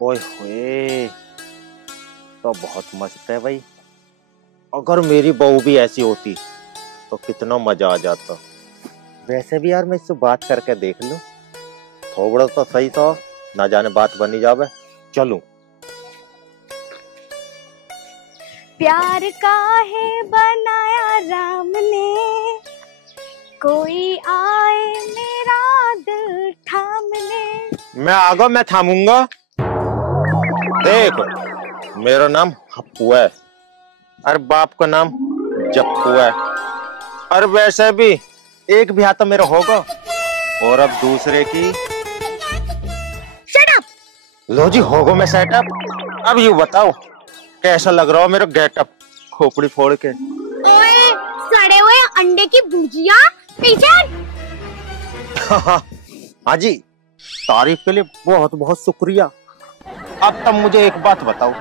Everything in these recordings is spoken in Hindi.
ओए होए, तो बहुत मस्त है भाई। अगर मेरी बहू भी ऐसी होती तो कितना मजा आ जाता। वैसे भी यार मैं इससे बात करके देख लूं, थोड़ा तो सही तो ना जाने बात बनी जावे। चलूं। प्यार काहे बनाया राम ने, कोई आए मेरा दिल थाम ले। मैं आगा मैं थामूंगा। देख, मेरा नाम हप्पू है और बाप का नाम जप्पू है। और वैसे भी एक भी हाथ मेरा होगा और अब दूसरे की। Shut up. लो जी, होगा मैं सेटअप। अब यू बताओ कैसा लग रहा हो मेरा गेटअप, खोपड़ी फोड़ के। ओए, सड़े हुए अंडे की भुजिया पीछे। हाँ जी, तारीफ के लिए बहुत बहुत शुक्रिया। अब तब मुझे एक बात बताओ,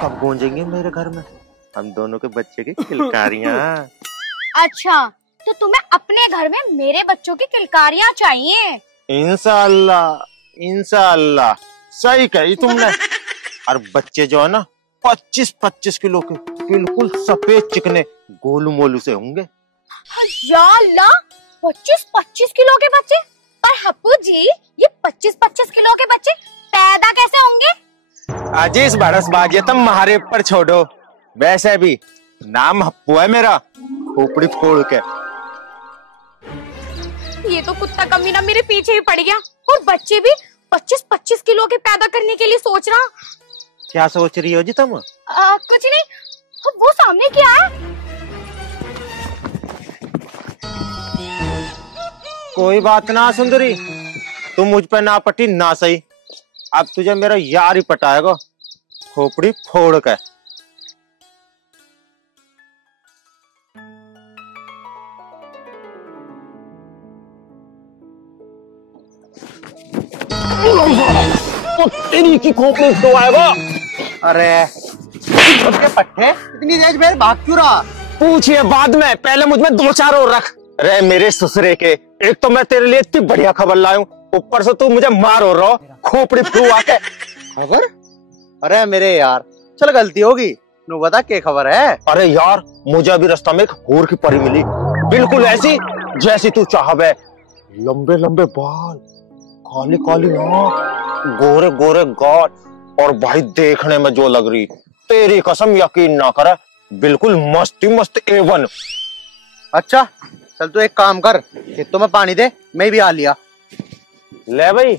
कब गूंजेंगे मेरे घर में हम दोनों के बच्चे की किलकारियां? अच्छा, तो तुम्हें अपने घर में मेरे बच्चों की किलकारियां चाहिए? इंशाअल्लाह इंशाअल्लाह, सही कही तुमने। और बच्चे जो है ना 25-25 किलो के, बिल्कुल सफेद चिकने गोलू मोलू से होंगे। या अल्लाह, 25-25 किलो के बच्चे? पर हप्पू जी, ये 25-25 किलो के बच्चे पैदा कैसे होंगे? अजीज बरस बाजे तुम हमारे ऊपर छोड़ो। वैसे भी नाम हप्पू है मेरा, खोपड़ी फोड़ के। ये तो कुत्ता कमीना मेरे पीछे ही पड़ गया, और बच्चे भी 25-25 किलो के पैदा करने के लिए सोच रहा। क्या सोच रही हो जी तुम? कुछ नहीं। वो सामने क्या है? कोई बात ना सुंदरी, तुम मुझ पे ना पटी ना सही, अब तुझे मेरा यार ही पटाएगा, खोपड़ी फोड़ के। तेरी की खोपड़ी तो आएगा। अरे पट्टे, इतनी तेज मेरे भाग क्यों रहा? पूछिए बाद में, पहले मुझ में 2-4 और रख। अरे मेरे ससुरे के, एक तो मैं तेरे लिए इतनी बढ़िया खबर लाऊं, ऊपर से तू मुझे मार हो रहा, खोपड़ी फुआ के। खबर? अरे मेरे यार, चल गलती होगी, तू बता क्या खबर है? अरे यार, मुझे अभी रास्ता में एक हूर की परी मिली, बिल्कुल ऐसी जैसी तू चाहवे। लंबे लंबे बाल, काली काली आंख, गोरे गोरे गाल, और भाई देखने में जो लग रही, तेरी कसम यकीन ना करे, बिल्कुल मस्ती मस्त A1। अच्छा चल तू एक काम कर, खेतों में पानी दे, मैं भी आ लिया। ले भाई,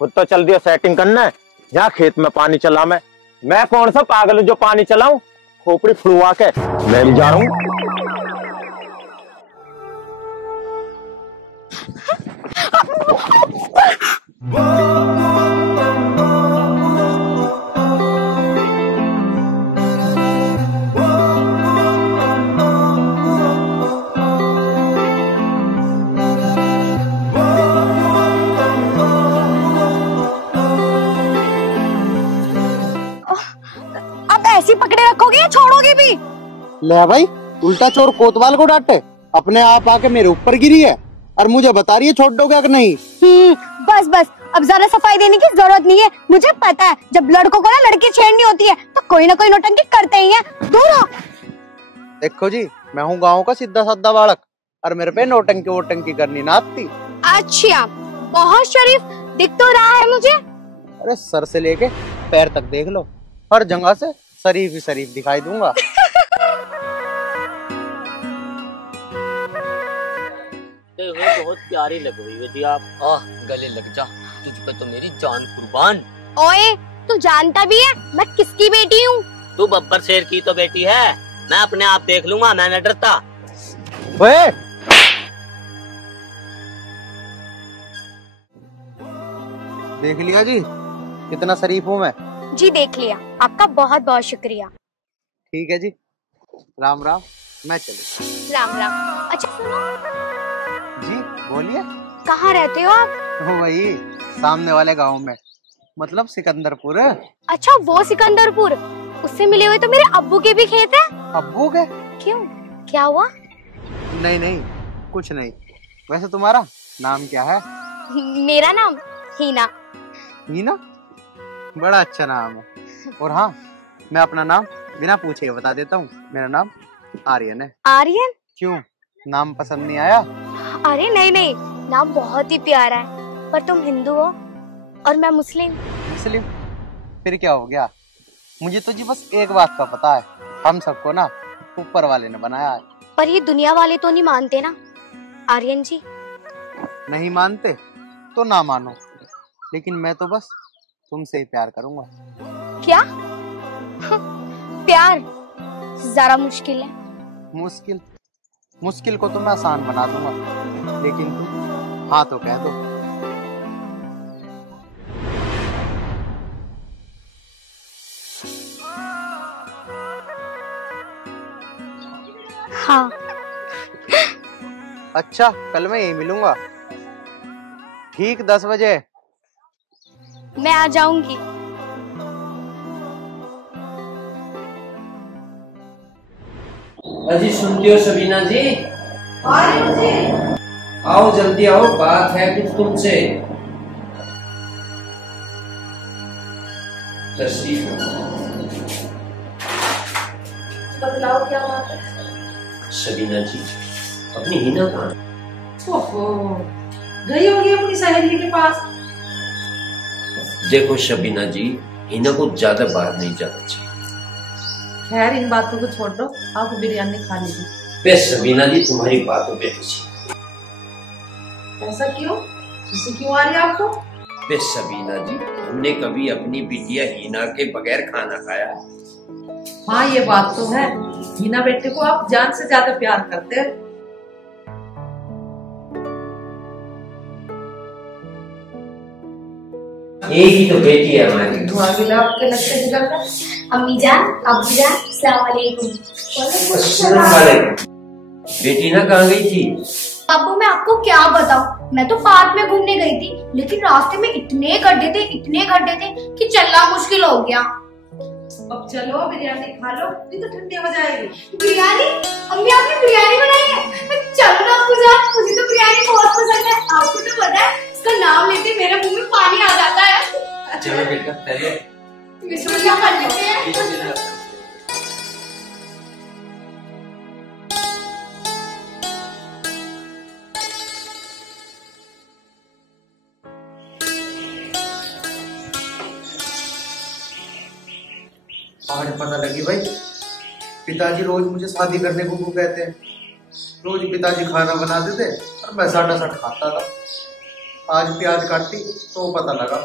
खुद तो चल दिया सेटिंग करना है, यहाँ खेत में पानी चला मैं कौन सा पागल हूँ जो पानी चलाऊं, खोपड़ी फुलवा के। मैं भी जा रहा हूँ। अब ऐसी पकड़े रखोगे या छोड़ोगे भी? ले भाई, उल्टा चोर कोतवाल को डांटे, अपने आप आके मेरे ऊपर गिरी है और मुझे बता रही है छोड़ दोगे कि नहीं? बस बस, अब ज्यादा सफाई देने की जरूरत नहीं है। मुझे पता है, जब लड़कों को ना लड़की छेड़नी होती है तो कोई ना कोई नौटंकी करते ही हैं। दूर हो। देखो जी, मैं हूँ गाँव का सीधा साधा बालक, और मेरे पे नौटंकी वोटंकी करनी ना आती। अच्छा, बहुत शरीफ दिख तो रहा है मुझे। अरे सर से लेके पैर तक देख लो, हर जगह से शरीफ ही शरीफ दिखाई दूंगा। बहुत प्यारी लग रही है जी आप। गले लग जा, तुझ पे तो मेरी जान कुर्बान। ओए, तू जानता भी है मैं किसकी बेटी हूँ? तू बब्बर शेर की तो बेटी है, मैं अपने आप देख लूंगा, मैं न डरता। ओए! देख लिया जी कितना शरीफ हूँ मैं। जी देख लिया, आपका बहुत बहुत शुक्रिया। ठीक है जी, राम राम, मैं चलूं। राम राम। अच्छा सुनो, जी बोलिए। कहाँ रहते हो आप? वही सामने वाले गांव में, मतलब सिकंदरपुर। अच्छा, वो सिकंदरपुर, उससे मिले हुए तो मेरे अब्बू के भी खेत है। अब्बू के? क्यों, क्या हुआ? नहीं नहीं, कुछ नहीं। वैसे तुम्हारा नाम क्या है? मेरा नाम हीना। हीना? बड़ा अच्छा नाम है। और हाँ, मैं अपना नाम बिना पूछे बता देता हूँ। मेरा नाम आर्यन है। आर्यन? क्यों, नाम पसंद नहीं आया? अरे नहीं नहीं, नाम बहुत ही प्यारा है, पर तुम हिंदू हो और मैं मुस्लिम। मुस्लिम? फिर क्या हो गया? मुझे तो जी बस एक बात का पता है, हम सबको ना ऊपर वाले ने बनाया है। पर ये दुनिया वाले तो नहीं मानते ना आर्यन जी। नहीं मानते तो ना मानो, लेकिन मैं तो बस तुमसे ही प्यार करूंगा। क्या? प्यार जरा मुश्किल है। मुश्किल? मुश्किल को तो मैं आसान बना दूंगा, लेकिन तुम हाँ तो कह दो। हाँ। अच्छा, कल मैं यही मिलूंगा, ठीक 10 बजे। मैं आ जाऊंगी। अजी सुनती हो सबीना जी? आओ जल्दी आओ, बात है कुछ तुमसे। तशरीफ बतलाओ क्या बात है? सबीना जी, अपनी हिना कहाँ? ओहो, गई होगी अपनी सहेली के पास। देखो सबीना जी, हिना को ज्यादा बाहर नहीं जाना चाहिए। खैर इन बातों को छोड़ दो, आप बिरयानी खा लीजिए। बे सबीना जी, तुम्हारी बातों पे हंसी। ऐसा क्यों? हंसी क्यों आ रही है आपको? बे सबीना जी, हमने कभी अपनी बिटिया हिना के बगैर खाना खाया? हाँ ये बात तो है, हिना बेटे को आप जान से ज्यादा प्यार करते हैं। एक ही तो बेटी है हमारी। धुआं भी आपके लगते निकलता। अम्मी जान, अब्बू जान, अस्सलाम वालेकुम। अस्सलाम वालेकुम। बेटी ना कहाँ गई थी? अब्बू मैं आपको क्या बताऊं, मैं तो पार्क में घूमने गई थी, लेकिन रास्ते में इतने गड्ढे थे कि चलना मुश्किल हो गया। अब चलो बिरयानी खा लो, नहीं तो ठंडी हो जाएगी। बिरयानी? अम्मी आपने बिरयानी बनाई है? चलो ना अब्बू जान, मुझे तो बिरयानी बहुत पसंद है। आपको तो पता है, इसका नाम लेते मेरे मुंह में पानी आ जाता है। चलो बेटा, पहले बिस्मिल्लाह कर लेते हैं। आज पता लगी भाई, पिताजी रोज मुझे शादी करने को कहते हैं। रोज पिताजी खाना बनाते थे और मैं साटा साट खाता था। आज प्याज काटी तो पता लगा।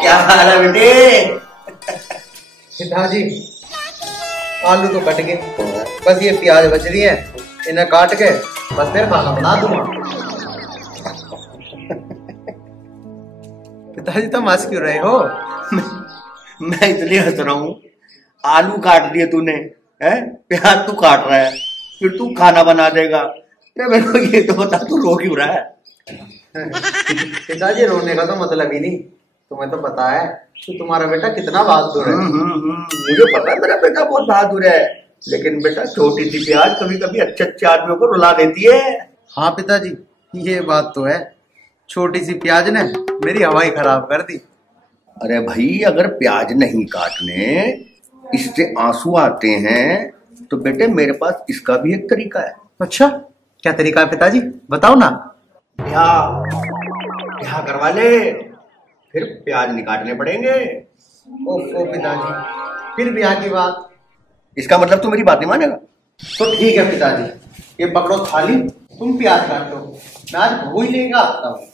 क्या हाल है बेटे? पिताजी आलू तो कट गए, बस ये प्याज बच रही है, इन्हें काट के बस फिर खाना बना दूंगा। पिताजी तुम हंस क्यों रहे हो? मैं इसलिए हंस रहा हूँ, आलू काट दिए तूने, है प्याज तू काट रहा है, फिर तू खाना बना देगा। मेरे को ये तो बता, तू रो क्यों रहा है? पिताजी रोने का तो मतलब ही नहीं, तुम्हें तो पता है कि तुम्हारा बेटा कितना बहादुर है। मुझे पता है मेरा बेटा बहुत बहादुर है, लेकिन बेटा छोटी सी प्याज कभी कभी अच्छे अच्छे आदमियों को रुला देती है। हाँ पिताजी, ये बात तो है, छोटी सी प्याज ने मेरी हवाई खराब कर दी। अरे भाई, अगर प्याज नहीं काटने, इससे आंसू आते हैं, तो बेटे मेरे पास इसका भी एक तरीका है। अच्छा, क्या तरीका है पिताजी, बताओ ना। ब्याह करवा ले, फिर प्याज नहीं काटने पड़ेंगे। ओफो पिताजी, फिर ब्याह की बात? इसका मतलब तू मेरी बात नहीं मानेगा? तो ठीक है पिताजी, ये पकड़ो थाली, तुम प्याज काटो, मैं आज भूल लेगा आता हूँ।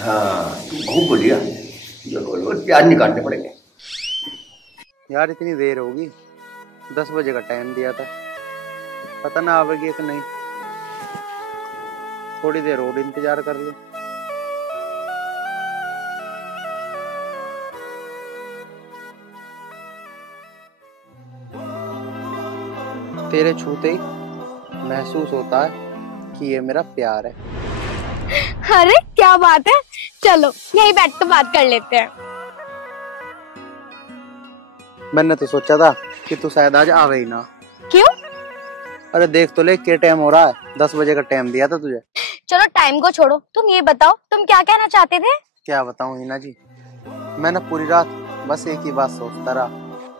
हाँ, तू खूब बोलिया, प्याज नहीं काटने पड़ेंगे। यार इतनी देर होगी, 10 बजे का टाइम दिया था, पता ना आवेगी कि नहीं। थोड़ी देर और इंतजार कर लो। तेरे छूते ही महसूस होता है कि ये मेरा प्यार है। अरे क्या बात है, चलो यही बैठ कर बात कर लेते हैं। मैंने तो सोचा था कि तू शायद आज आवे ही ना। क्यों? अरे देख तो ले क्या टाइम हो रहा है, 10 बजे का टाइम दिया था तुझे। चलो टाइम को छोड़ो, तुम ये बताओ तुम क्या कहना चाहते थे? क्या बताऊं हिना जी, मैं ना पूरी रात बस एक ही बात सोचता रहा।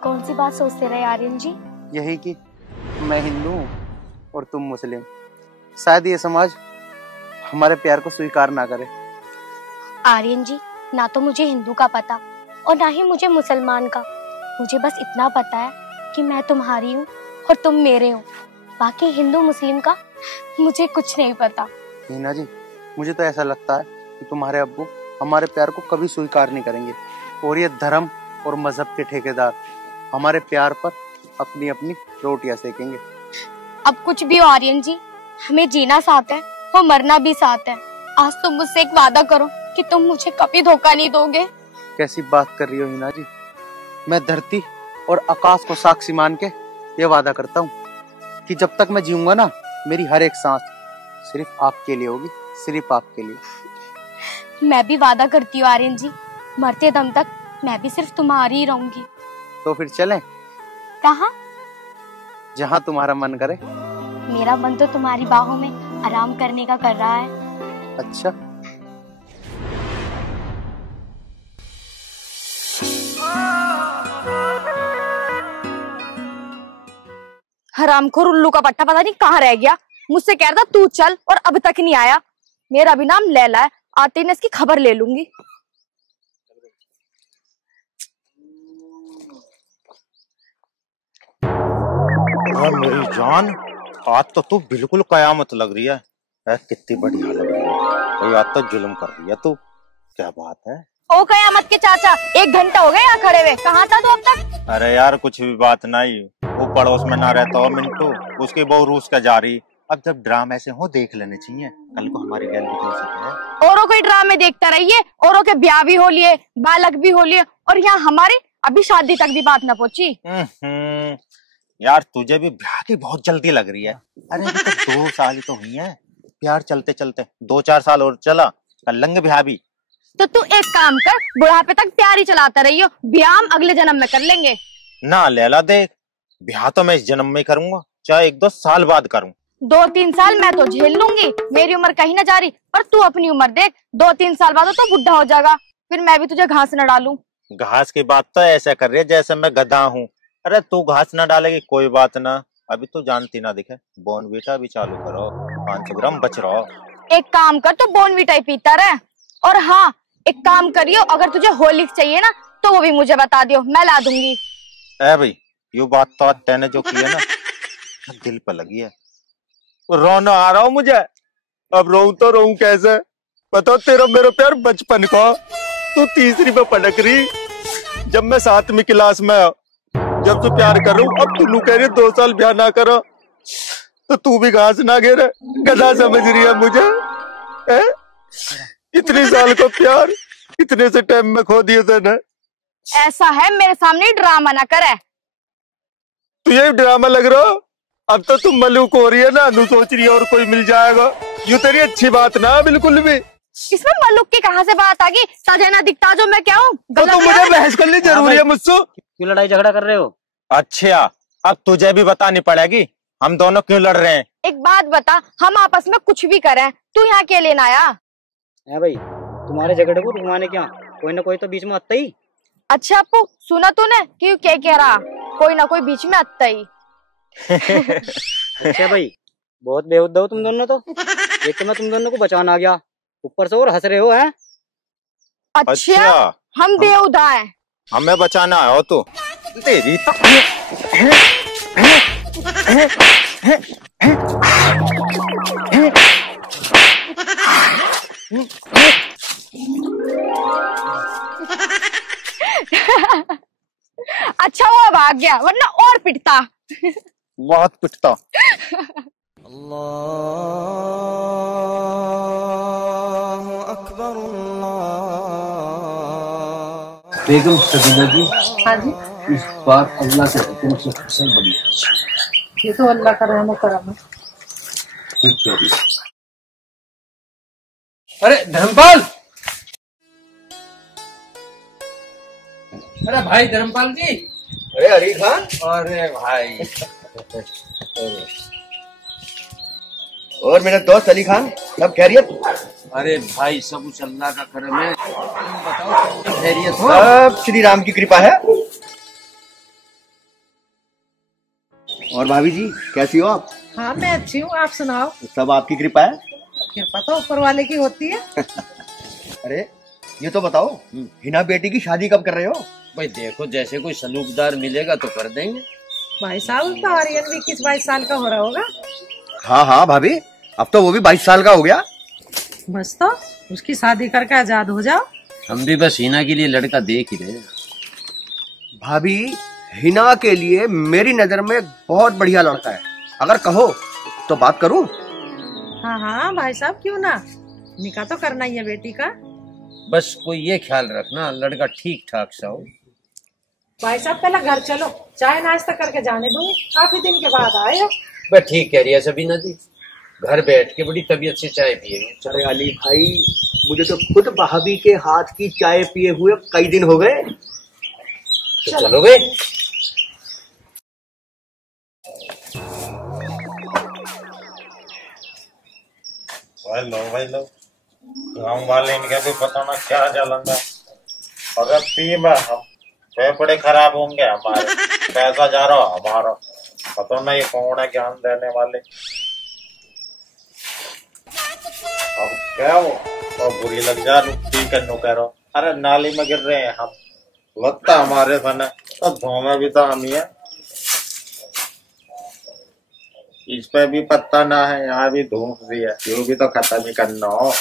कौन सी बात सोचते रहे आर्यन जी? यही कि मैं हिंदू हूँ और तुम मुस्लिम। शायद ये समाज हमारे प्यार को स्वीकार ना करे। आर्यन जी, ना तो मुझे हिंदू का पता और ना ही मुझे मुसलमान का। मुझे बस इतना पता है कि मैं तुम्हारी हूँ और तुम मेरे हो। बाकी हिंदू मुस्लिम का मुझे कुछ नहीं पता। हीना जी, मुझे तो ऐसा लगता है कि तुम्हारे अब्बू हमारे प्यार को कभी स्वीकार नहीं करेंगे और ये धर्म और मजहब के ठेकेदार हमारे प्यार पर अपनी अपनी रोटियां सेकेंगे। अब कुछ भी हो आर्यन जी, हमें जीना साथ है और मरना भी साथ है। आज तुम मुझसे एक वादा करो कि तुम मुझे कभी धोखा नहीं दोगे। कैसी बात कर रही हो हीना जी, मैं धरती और आकाश को साक्षी मान के ये वादा करता हूँ कि जब तक मैं जीऊंगा ना, मेरी हर एक सांस सिर्फ आपके लिए होगी, सिर्फ आपके लिए। मैं भी वादा करती हूँ आर्यन जी, मरते दम तक मैं भी सिर्फ तुम्हारी ही रहूंगी। तो फिर चलें? कहाँ? जहाँ तुम्हारा मन करे। मेरा मन तो तुम्हारी बाहों में आराम करने का कर रहा है। अच्छा, हरामखोर उल्लू का पट्टा पता नहीं कहाँ रह गया। मुझसे कह रहा था तू चल और अब तक नहीं आया। मेरा भी नाम लैला है, आते ही इसकी खबर ले लूंगी। मेरी जान, आज तो तू बिल्कुल कयामत लग रही है। कितनी बढ़िया लग रही है भाई, आज तो जुल्म कर रही है तू। क्या बात है? ओ कयामत के चाचा, 1 घंटा हो गया यहाँ खड़े हुए, कहाँ था तू अब तक? अरे यार कुछ भी बात नहीं, वो पड़ोस में ना रहता हो मिंटू, उसकी बहू रूस का जा रही। अब जब ड्रामे ऐसे हो देख लेने चाहिए, कल को हमारी गैल भी हो सकता है। औरों कोई ड्रामे देखता रहिए, औरों के ब्याह भी हो लिए, बालक भी हो लिए, और यहाँ हमारी अभी शादी तक भी बात न पहुंची। यार तुझे भी ब्याह की बहुत जल्दी लग रही है। अरे अभी तो 2 साल ही तो हुई है, प्यार चलते चलते 2-4 साल और चला, कर लेंगे ब्याह भी। तो तू एक काम कर, बुढ़ापे तक प्यार ही चलाता रहियो, ब्याह हम अगले जन्म में कर लेंगे। ना लैला देख, ब्याह तो मैं इस जन्म में करूंगा, चाहे 1-2 साल बाद करूं। 2-3 साल मैं तो झेल लूंगी, मेरी उम्र कहीं ना जा रही, पर तू अपनी उम्र देख, 2-3 साल बाद तो बुढ़ा हो जाएगा, फिर मैं भी तुझे घास न डालूं। घास की बात तो ऐसे कर रही है जैसे मैं गधा हूँ। अरे तू घास न डालेगी कोई बात ना, अभी तो जानती ना दिखे, बॉर्नवीटा भी चालू करो, 500 ग्राम बच रहो। एक काम कर, तो बॉर्नवीटा ही पीता रहे। और हाँ, एक काम करियो, अगर तुझे हॉर्लिक्स चाहिए ना तो वो भी मुझे बता दियो, मैं ला दूंगी। ए भाई, ये बात तो तैने जो की है ना, दिल पे लगी है। रोना आ रहा हूँ मुझे, अब रोऊं तो रोऊं कैसे? बताओ, तेरा मेरा प्यार बचपन का, तू तीसरी में पटक रही, जब मैं 7वीं क्लास में, जब तू प्यार कर रहा हूँ, अब तू कह रही 2 साल ब्याह ना करो, तो तू भी घास ना घेरे, गधा समझ रही है मुझे? इतने साल को प्यार इतने से टाइम में खो दिए थे। ऐसा है, मेरे सामने ड्रामा ना करे। तू ये ड्रामा लग रहा हो? अब तो तुम मलूक हो रही है ना, तू सोच रही है और कोई मिल जाएगा, यूं तेरी अच्छी बात ना बिल्कुल भी। इसमें मलुक की कहाँ से बात आ गई? सजे ना दिखता जो मैं क्या हूँ? तो मुझे बहस करनी जरूरी है मुझसे? क्यों लड़ाई झगड़ा कर रहे हो? अच्छा, अब तुझे भी बतानी पड़ेगी हम दोनों क्यों लड़ रहे हैं। एक बात बता, हम आपस में कुछ भी करें, तू यहाँ क्या लेना आया? है भाई, तुम्हारे झगड़े को रुकवाने क्या कोई ना कोई तो बीच में आता ही। अच्छा अप्पू, सुना तूने क्यों क्या कह रहा? कोई ना कोई बीच में आता ही। अच्छा भाई, बहुत बेहुदा हो तुम दोनों तो। एक तो मैं तुम दोनों को बचाना आ गया, ऊपर से और हंस रहे हो हैं? अच्छा, हम बेहुदा हैं? हमें बचाना आयो तो तेरी अच्छा वो भाग गया, वरना और पिटता। बहुत पिटता। बेगम सबिना जी, हाँ जी, इस बार अल्लाह के हुक्म से फसल बढ़िया। ये तो अल्लाह का रहम करम है। अरे धर्मपाल, अरे भाई धर्मपाल जी। अरे हरी खान, अरे भाई, और मेरे दोस्त अली खान, सब खैरियत? अरे भाई सब उस अल्लाह का करम है, तुम बताओ तुम खैरियत हो? सब श्री राम की कृपा है। और भाभी जी कैसी हो आप? हाँ मैं अच्छी हूँ, आप सुनाओ। सब आपकी कृपा है। कृपा तो ऊपर वाले की होती है। अरे ये तो बताओ, हिना बेटी की शादी कब कर रहे हो? भाई देखो जैसे कोई सलूकदार मिलेगा तो कर देंगे। भाई साहब तो आर्यन भी 21-22 साल का हो रहा होगा। हाँ हाँ भाभी, अब तो वो भी 22 साल का हो गया। बस तो उसकी शादी करके आजाद हो जाओ। हम भी बस हिना के लिए लड़का देख ही रहे हैं। भाभी हिना के लिए मेरी नजर में बहुत बढ़िया लड़का है, अगर कहो तो बात करूं? हाँ हाँ भाई साहब क्यों ना, निकाह तो करना ही है बेटी का। बस कोई ये ख्याल रखना लड़का ठीक ठाक सा हो। भाई साहब पहले घर चलो, चाय नाश्ता करके जाने दूंगी, काफी दिन के बाद आए हो। बस ठीक कह रही है सबीना जी, घर बैठ के बड़ी तबीयत से चाय पिएंगे। अरे अली भाई, मुझे तो खुद भाभी के हाथ की चाय पिए हुए कई दिन हो गए। तो चलोगे? भाई लो गाँव वाले इनके भी पता ना क्या चलेंगे। अगर पी में हम फेफड़े खराब होंगे हमारे, पैसा जा रहा हमारा, पता नहीं कौन है ज्ञान देने वाले। अब क्या हो और बुरी लग जा ठीक है, नो कह रहा। अरे नाली में गिर रहे हैं हम, लगता हमारे सन है तो धोमे भी तो हम ही है। इस पे भी पत्ता ना है, यहाँ भी धूप भी है, ये भी तो खत्म ही करना हो।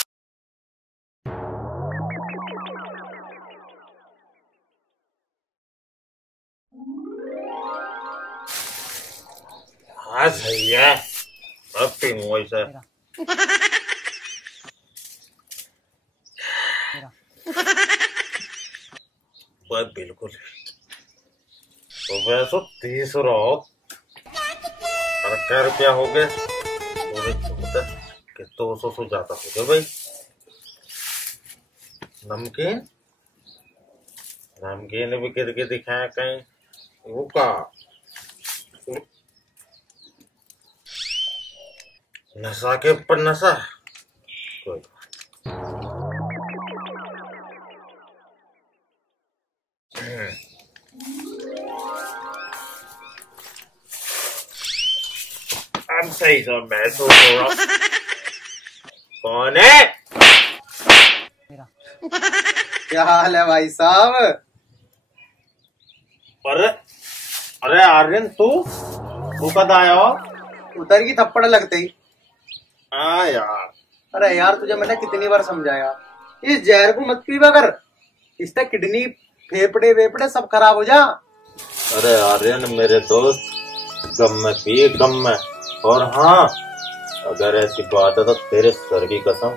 हाँ सही है, अब पीऊँ वैसे। बस बिल्कुल तो वैसे 30 रहो। अरे क्या रुपया हो गए कि 200 से ज्यादा हो गए भाई। नमकीन नमकीन भी गिर के दिखाए कहीं, वो का नशा के ऊपर नशा। कोई अब सही तो मैं तो कौन है? क्या हाल है भाई साहब? अरे अरे आर्यन तू कद आया हो? उतर की थप्पड़ लगते ही। हाँ यार, अरे यार तुझे मैंने कितनी बार समझाया, इस जहर को मत पीवा कर, इससे किडनी फेफड़े वेफड़े सब खराब हो जा। अरे आर्यन मेरे दोस्त, गम में पिए गम में। और हाँ, अगर ऐसी बात है तो तेरे सर की कसम,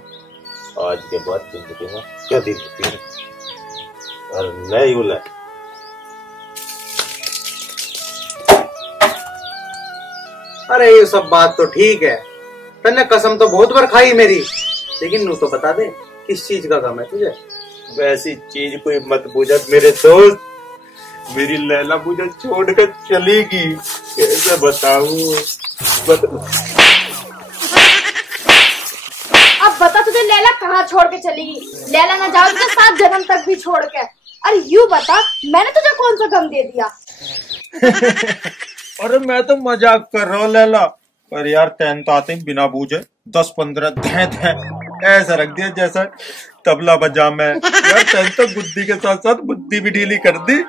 आज के बाद जिंदगी में कभी नहीं पी। और नहीं बोला अरे ये सब बात तो ठीक है, तन्ने कसम तो बहुत बार खाई मेरी, लेकिन नू तो बता दे किस चीज का गम है तुझे? वैसी चीज कोई मत बुझत मेरे दोस्त, मेरी लैला मुझे छोड़कर चलेगी, कैसे बताऊं? अब बता तुझे लैला कहाँ छोड़ के चलेगी? लैला ना जाओ तुझे 7 जन्म तक भी छोड़ के। अरे यूं बता, मैंने तुझे कौन सा गम दे दिया? अरे मैं तो मजाक कर रहा हूँ लैला, पर यार तैन तो आते ही बिना बूझे 10-15 धै ऐसा रख दिया जैसा तबला बजा मैं। यार तैन तो बुद्धि के साथ साथ बुद्धि भी ढीली कर दी।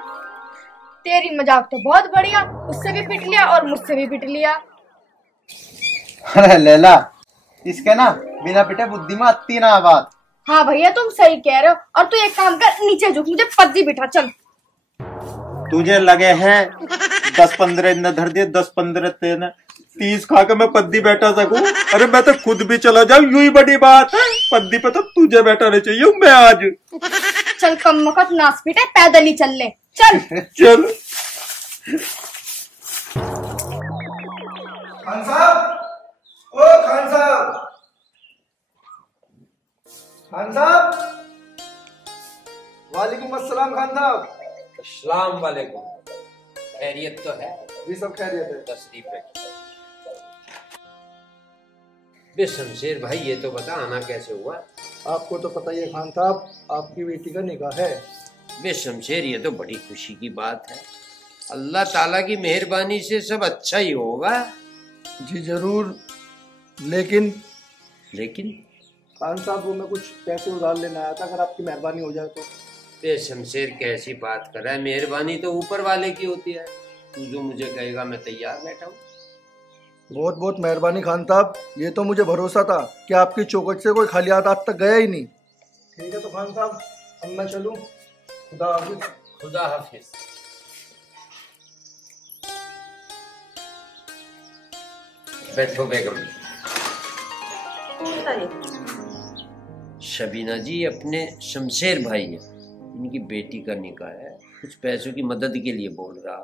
तेरी मजाक तो बहुत बढ़िया, उससे भी पिट लिया और मुझसे भी पिट लिया। अरे लैला, इसके ना बिना पिटे बुद्धि में आती ना बात। हाँ भैया तुम सही कह रहे हो, और तू एक काम कर, नीचे झुक, मुझे पद्दी बिठा चल। तुझे लगे हैं 10-15 इतना धर दिए, 10-15 तेने 30 खा के मैं पद्दी बैठा सकूं? अरे मैं तो खुद भी चला जाऊं, यूं ही बड़ी बात है। पद्दी पे तो तुझे बैठाना चाहिए मैं आज। चल कम वक्त नास पीटे, पैदल ही चल ले, चल। चल खान साहब, ओ खान साहब, खान साहब, वालेकुम अस्सलाम खान साहब। अस्सलाम वालेकुम, खैरियत तो है? जी सब खैरियत है। तशरीफ रखिए। बे शमशेर भाई ये तो बता आना कैसे हुआ? आपको तो पता ही है खान साहब, आपकी बेटी का निकाह है। बे शमशेर ये तो बड़ी खुशी की बात है। अल्लाह ताला की मेहरबानी से सब अच्छा ही होगा। जी जरूर, लेकिन खान साहब वो मैं कुछ पैसे उधार लेने आया था, अगर आपकी मेहरबानी हो जाए तो। बे शमशेर कैसी बात कर रहा है, मेहरबानी तो ऊपर वाले की होती है। तू जो मुझे कहेगा मैं तैयार बैठा हूँ। बहुत बहुत मेहरबानी खान साहब, ये तो मुझे भरोसा था कि आपकी चौखट से कोई खाली हाथ आज तक गया ही नहीं। ठीक है तो खान साहब अब मैं चलूं, खुदा हाफिज। खुदा हाफिज। बैठो बेगम। शबीना जी अपने शमशेर भाई हैं, इनकी बेटी का निकाह है, कुछ पैसों की मदद के लिए बोल रहा।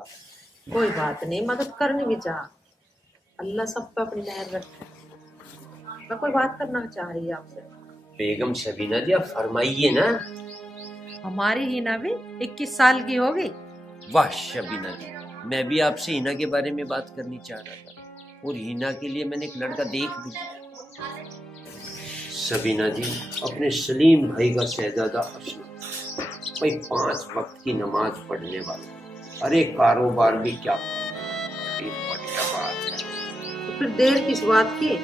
कोई बात नहीं, मदद करनी भी चाह, अल्लाह सब पे अपनी मेहर रखे। मैं कोई बात करना चाह रही है आपसे। बेगम शबीना जी आप फरमाइए ना। हमारी हिना भी 21 साल की हो गई। वाह शबीना जी, मैं भी आपसे हिना के बारे में बात करनी चाह रहा था, और हिना के लिए मैंने एक लड़का देख भी लिया। शबीना जी अपने सलीम भाई का शहजादा असलम, भाई 5 वक्त की नमाज पढ़ने वाला, अरे कारोबार भी क्या बढ़िया बात है। तो फिर देर किस बात की,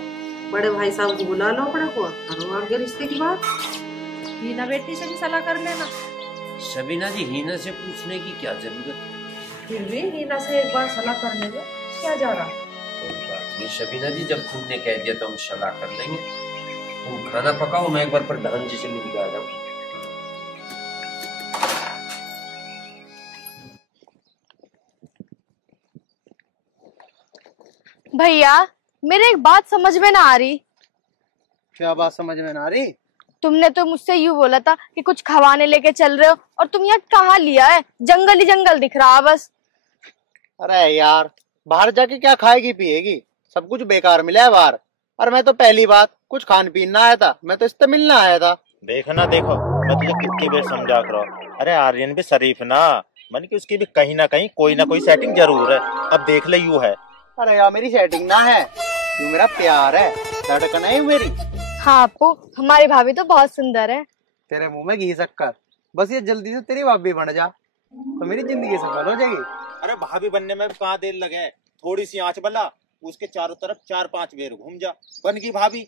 बड़े भाई साहब को बुला लो अपने को, करो आगे रिश्ते की बात। हीना बेटी से भी सलाह कर लेना। शबीना जी हिना से पूछने की क्या जरूरत है? फिर भी हीना से एक बार सलाह करने में क्या जा रहा। कोई बात नहीं शबीना जी, जब तुमने कह दिया तो हम सलाह कर लेंगे। तुम खाना पकाओ, मैं एक बार प्रधान जी से मिल के आ जाऊँ। भैया मेरे एक बात समझ में ना आ रही। क्या बात समझ में ना आ रही? तुमने तो मुझसे यूं बोला था कि कुछ खवाने लेके चल रहे हो, और तुम यहाँ कहाँ लिया है? जंगल ही जंगल दिख रहा बस। अरे यार बाहर जाके क्या खाएगी पिएगी, सब कुछ बेकार मिला है बाहर। और मैं तो पहली बात कुछ खान पीन ना आया था, मैं तो इससे मिलना आया था। देखो ना देखो, मैं तुझे कितनी देर समझा कर रहा हूं। अरे आर्यन भी शरीफ ना मन की, उसकी भी कहीं ना कहीं कोई ना कोई सेटिंग जरूर है। अब देख ले यू है। अरे यार मेरी सेटिंग ना है, यू मेरा प्यार है, धड़कन है मेरी। हाँ अपू, हमारी भाभी तो बहुत सुंदर है। तेरे मुंह में घी शक्कर, बस ये जल्दी से तेरी भाभी बन जा तो मेरी जिंदगी सफल हो जाएगी। अरे भाभी बनने में कहाँ देर लगे, थोड़ी सी आंच बला, उसके चारों तरफ 4-5 बेर घूम जा, बन गई भाभी।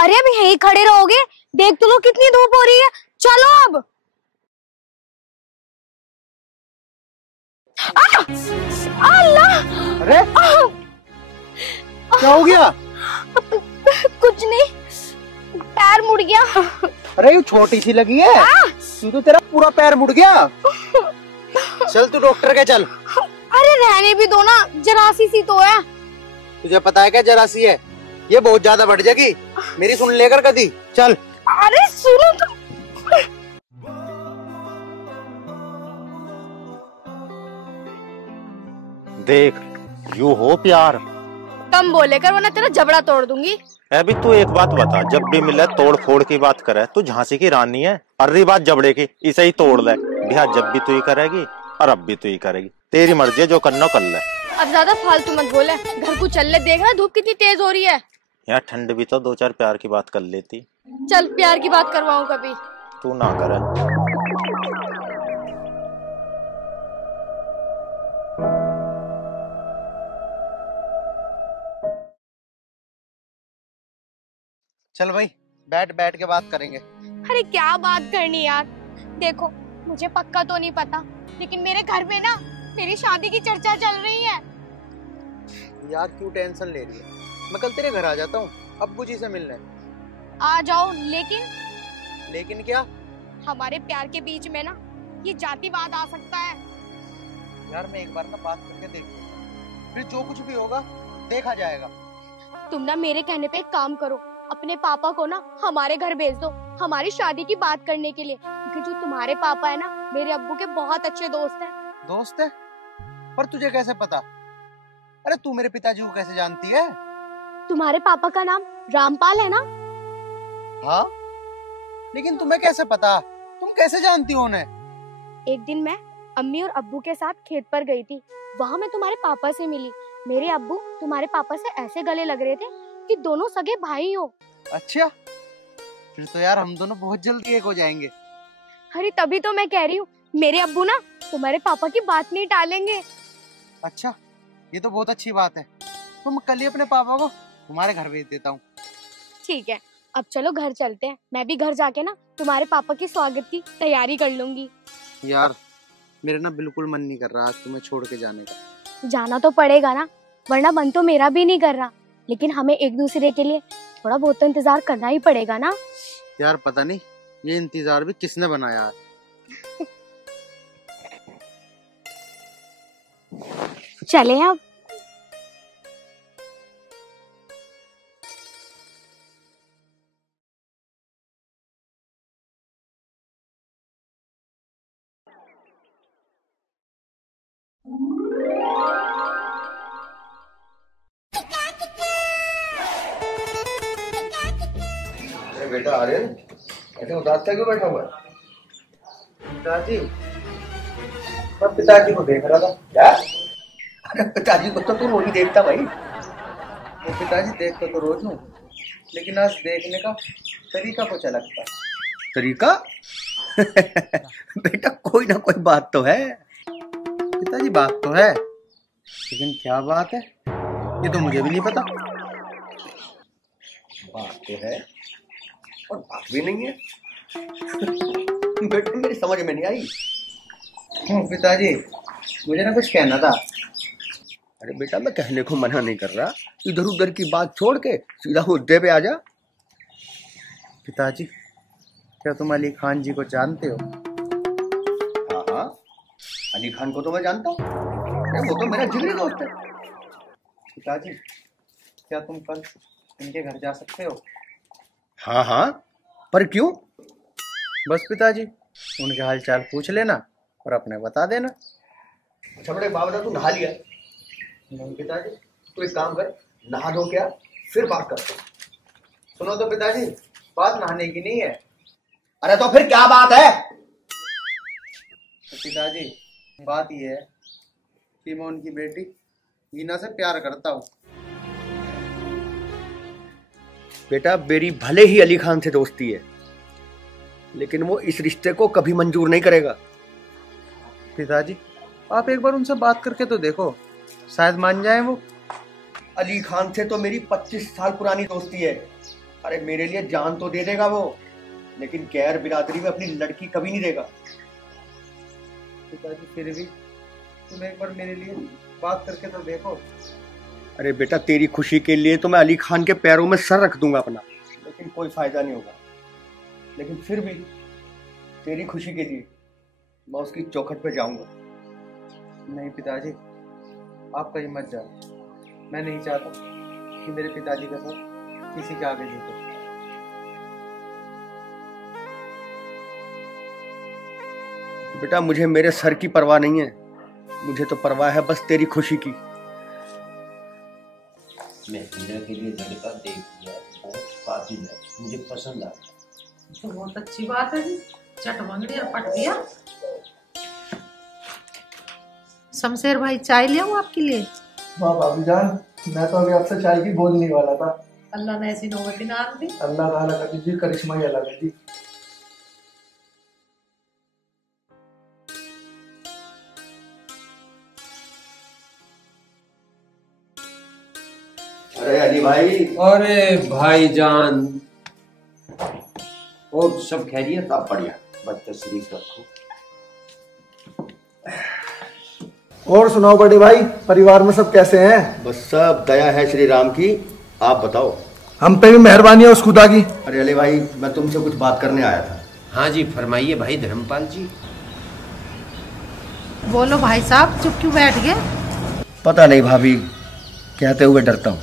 अरे अब यहीं खड़े रहोगे? देख तो लो कितनी धूप हो रही है, चलो अब। अल्लाह! अरे क्या हो गया? कुछ नहीं, पैर मुड़ गया। अरे ये छोटी सी लगी है, तू तो तेरा पूरा पैर मुड़ गया। चल तू डॉक्टर के चल। अरे रहने भी दो ना, जरासी सी तो है। तुझे पता है क्या जरासी है? ये बहुत ज्यादा बढ़ जाएगी, मेरी सुन लेकर कदी चल। अरे सुनो तो। देख यू हो प्यार। कम बोले कर वरना तेरा जबड़ा तोड़ दूंगी। अभी तू एक बात बता, जब भी मिले तोड़ फोड़ की बात करे, तू झांसी की रानी है, अर्री बात जबड़े की, इसे ही तोड़ ले। बिहार जब भी तू ही करेगी और अब भी तू ही करेगी, तेरी मर्जी है, जो करना कर ले। अब ज्यादा फालतू मत बोले, घर को चल ले, देख रहा धूप कितनी तेज हो रही है। यार ठंड भी तो 2-4 प्यार की बात कर लेती। चल प्यार की बात करवाऊं कभी। तू ना करे। चल भाई बैठ बैठ के बात करेंगे। अरे क्या बात करनी यार, देखो मुझे पक्का तो नहीं पता, लेकिन मेरे घर में ना मेरी शादी की चर्चा चल रही है। यार क्यों टेंशन ले रही है, मैं कल तेरे घर आ जाता हूँ अब्बू जी से मिलने। आ जाओ, लेकिन क्या? हमारे प्यार के बीच में ना ये जातिवाद आ सकता है। यार मैं एक बार ना बात करके देखूंगा, फिर जो कुछ भी होगा देखा जाएगा। तुम ना मेरे कहने पे एक काम करो, अपने पापा को ना हमारे घर भेज दो हमारी शादी की बात करने के लिए, क्योंकि जो तुम्हारे पापा है ना मेरे अब्बू के बहुत अच्छे दोस्त हैं। दोस्त है? पर तुझे कैसे पता? अरे तू मेरे पिताजी को कैसे जानती है? तुम्हारे पापा का नाम रामपाल है ना? हाँ, लेकिन तुम्हें कैसे पता? तुम कैसे जानती हो उन्हें? एक दिन मैं अम्मी और अब्बू के साथ खेत पर गई थी, वहाँ मैं तुम्हारे पापा से मिली। मेरे अब्बू तुम्हारे पापा से ऐसे गले लग रहे थे कि दोनों सगे भाई हो। अच्छा, फिर तो यार हम दोनों बहुत जल्दी एक हो जाएंगे। अरे तभी तो मैं कह रही हूँ, मेरे अब्बू ना तुम्हारे पापा की बात नहीं टालेंगे। अच्छा, ये तो बहुत अच्छी बात है। तो मैं कल ही अपने पापा को तुम्हारे घर भेज देता हूँ। ठीक है, अब चलो घर चलते हैं। मैं भी घर जाके ना तुम्हारे पापा की स्वागत की तैयारी कर लूंगी। यार मेरा ना बिल्कुल मन नहीं कर रहा आज तुम्हें छोड़ के जाने का। जाना तो पड़ेगा ना, वरना मन तो मेरा भी नहीं कर रहा। लेकिन हमें एक दूसरे के लिए थोड़ा बहुत तो इंतजार करना ही पड़ेगा ना। यार पता नहीं ये इंतजार भी किसने बनाया है। चले अब। बेटा आर्यन, ऐसे उदास था क्यों बैठा हुआ है? पिताजी, मैं पिताजी को देख रहा था। क्या? अरे पिताजी को तो तू रोज ही देखता भाई। वो पिताजी देखता तो रोज हूँ, लेकिन आज देखने का तरीका कुछ अलग था। तरीका? बेटा कोई ना कोई बात तो है। पिताजी बात तो है, लेकिन क्या बात है ये तो मुझे भी नहीं पता। बात तो है और बात भी नहीं है। बेटा मेरी समझ में नहीं आई। पिताजी, मुझे ना कुछ कहना था। अरे बेटा मैं कहने को मना नहीं कर रहा, इधर उधर की बात छोड़ के सीधा मुद्दे पे आ जा। पिताजी, क्या तुम अली खान जी को जानते हो? हाँ हाँ, अली खान को तो मैं जानता हूँ। अरे वो तो मेरा जिगरी दोस्त है। पिताजी, क्या तुम कल इनके घर जा सकते हो? हाँ हाँ, पर क्यों? बस पिताजी, उनके हाल चाल पूछ लेना और अपने बता देना। अच्छा बड़े बाबा, तू नहा लिया? नहीं पिताजी। तो एक काम कर, नहा धो क्या फिर बात करते हैं। सुनो तो पिताजी, बात नहाने की नहीं है। अरे तो फिर क्या बात है? तो पिताजी, बात ये है कि मैं उनकी बेटी हीना से प्यार करता हूँ। बेटा मेरी भले ही अली खान से दोस्ती है, लेकिन वो इस रिश्ते को कभी मंजूर नहीं करेगा। पिताजी, आप एक बार उनसे बात करके तो देखो, शायद मान जाए वो। अली खान से तो मेरी 25 साल पुरानी दोस्ती है। अरे मेरे लिए जान तो दे देगा वो, लेकिन गैर बिरादरी में अपनी लड़की कभी नहीं देगा। पिताजी फिर भी तुम एक बार मेरे लिए बात करके तो देखो। अरे बेटा तेरी खुशी के लिए तो मैं अली खान के पैरों में सर रख दूंगा अपना, लेकिन कोई फायदा नहीं होगा। लेकिन फिर भी तेरी खुशी के लिए मैं उसकी चौखट पे जाऊंगा। नहीं पिताजी, आप कहीं मत जाओ। मैं नहीं चाहता कि मेरे पिताजी का साथ किसी के आगे झुके। बेटा मुझे मेरे सर की परवाह नहीं है, मुझे तो परवाह है बस तेरी खुशी की। मैं हीना के लिए लड़का देख लिया, बहुत काबिल है, मुझे पसंद आया। तो बहुत अच्छी बात है जी, चट मंगड़ी और पट दिया। शमशेर भाई, चाय ले आऊं आपके लिए? वाह भाभी जान, मैं तो अभी आपसे चाय की बोलने वाला था। अल्लाह ने ऐसी नौबत ना दी। अल्लाह ताला का जी करिश्मा ही अलग है जी। अरे अली भाई। अरे भाईजान, और सब खैरियत? आप बढ़िया, बस तशरीफ रखो। और सुनाओ बड़े भाई, परिवार में सब कैसे हैं? बस सब दया है श्री राम की, आप बताओ। हम पे भी मेहरबानी है उस खुदा की। अरे अली भाई, मैं तुमसे कुछ बात करने आया था। हाँ जी फरमाइए भाई धर्मपाल जी। बोलो भाई साहब, चुप क्यों बैठ गए? पता नहीं भाभी, कहते हुए डरता हूँ।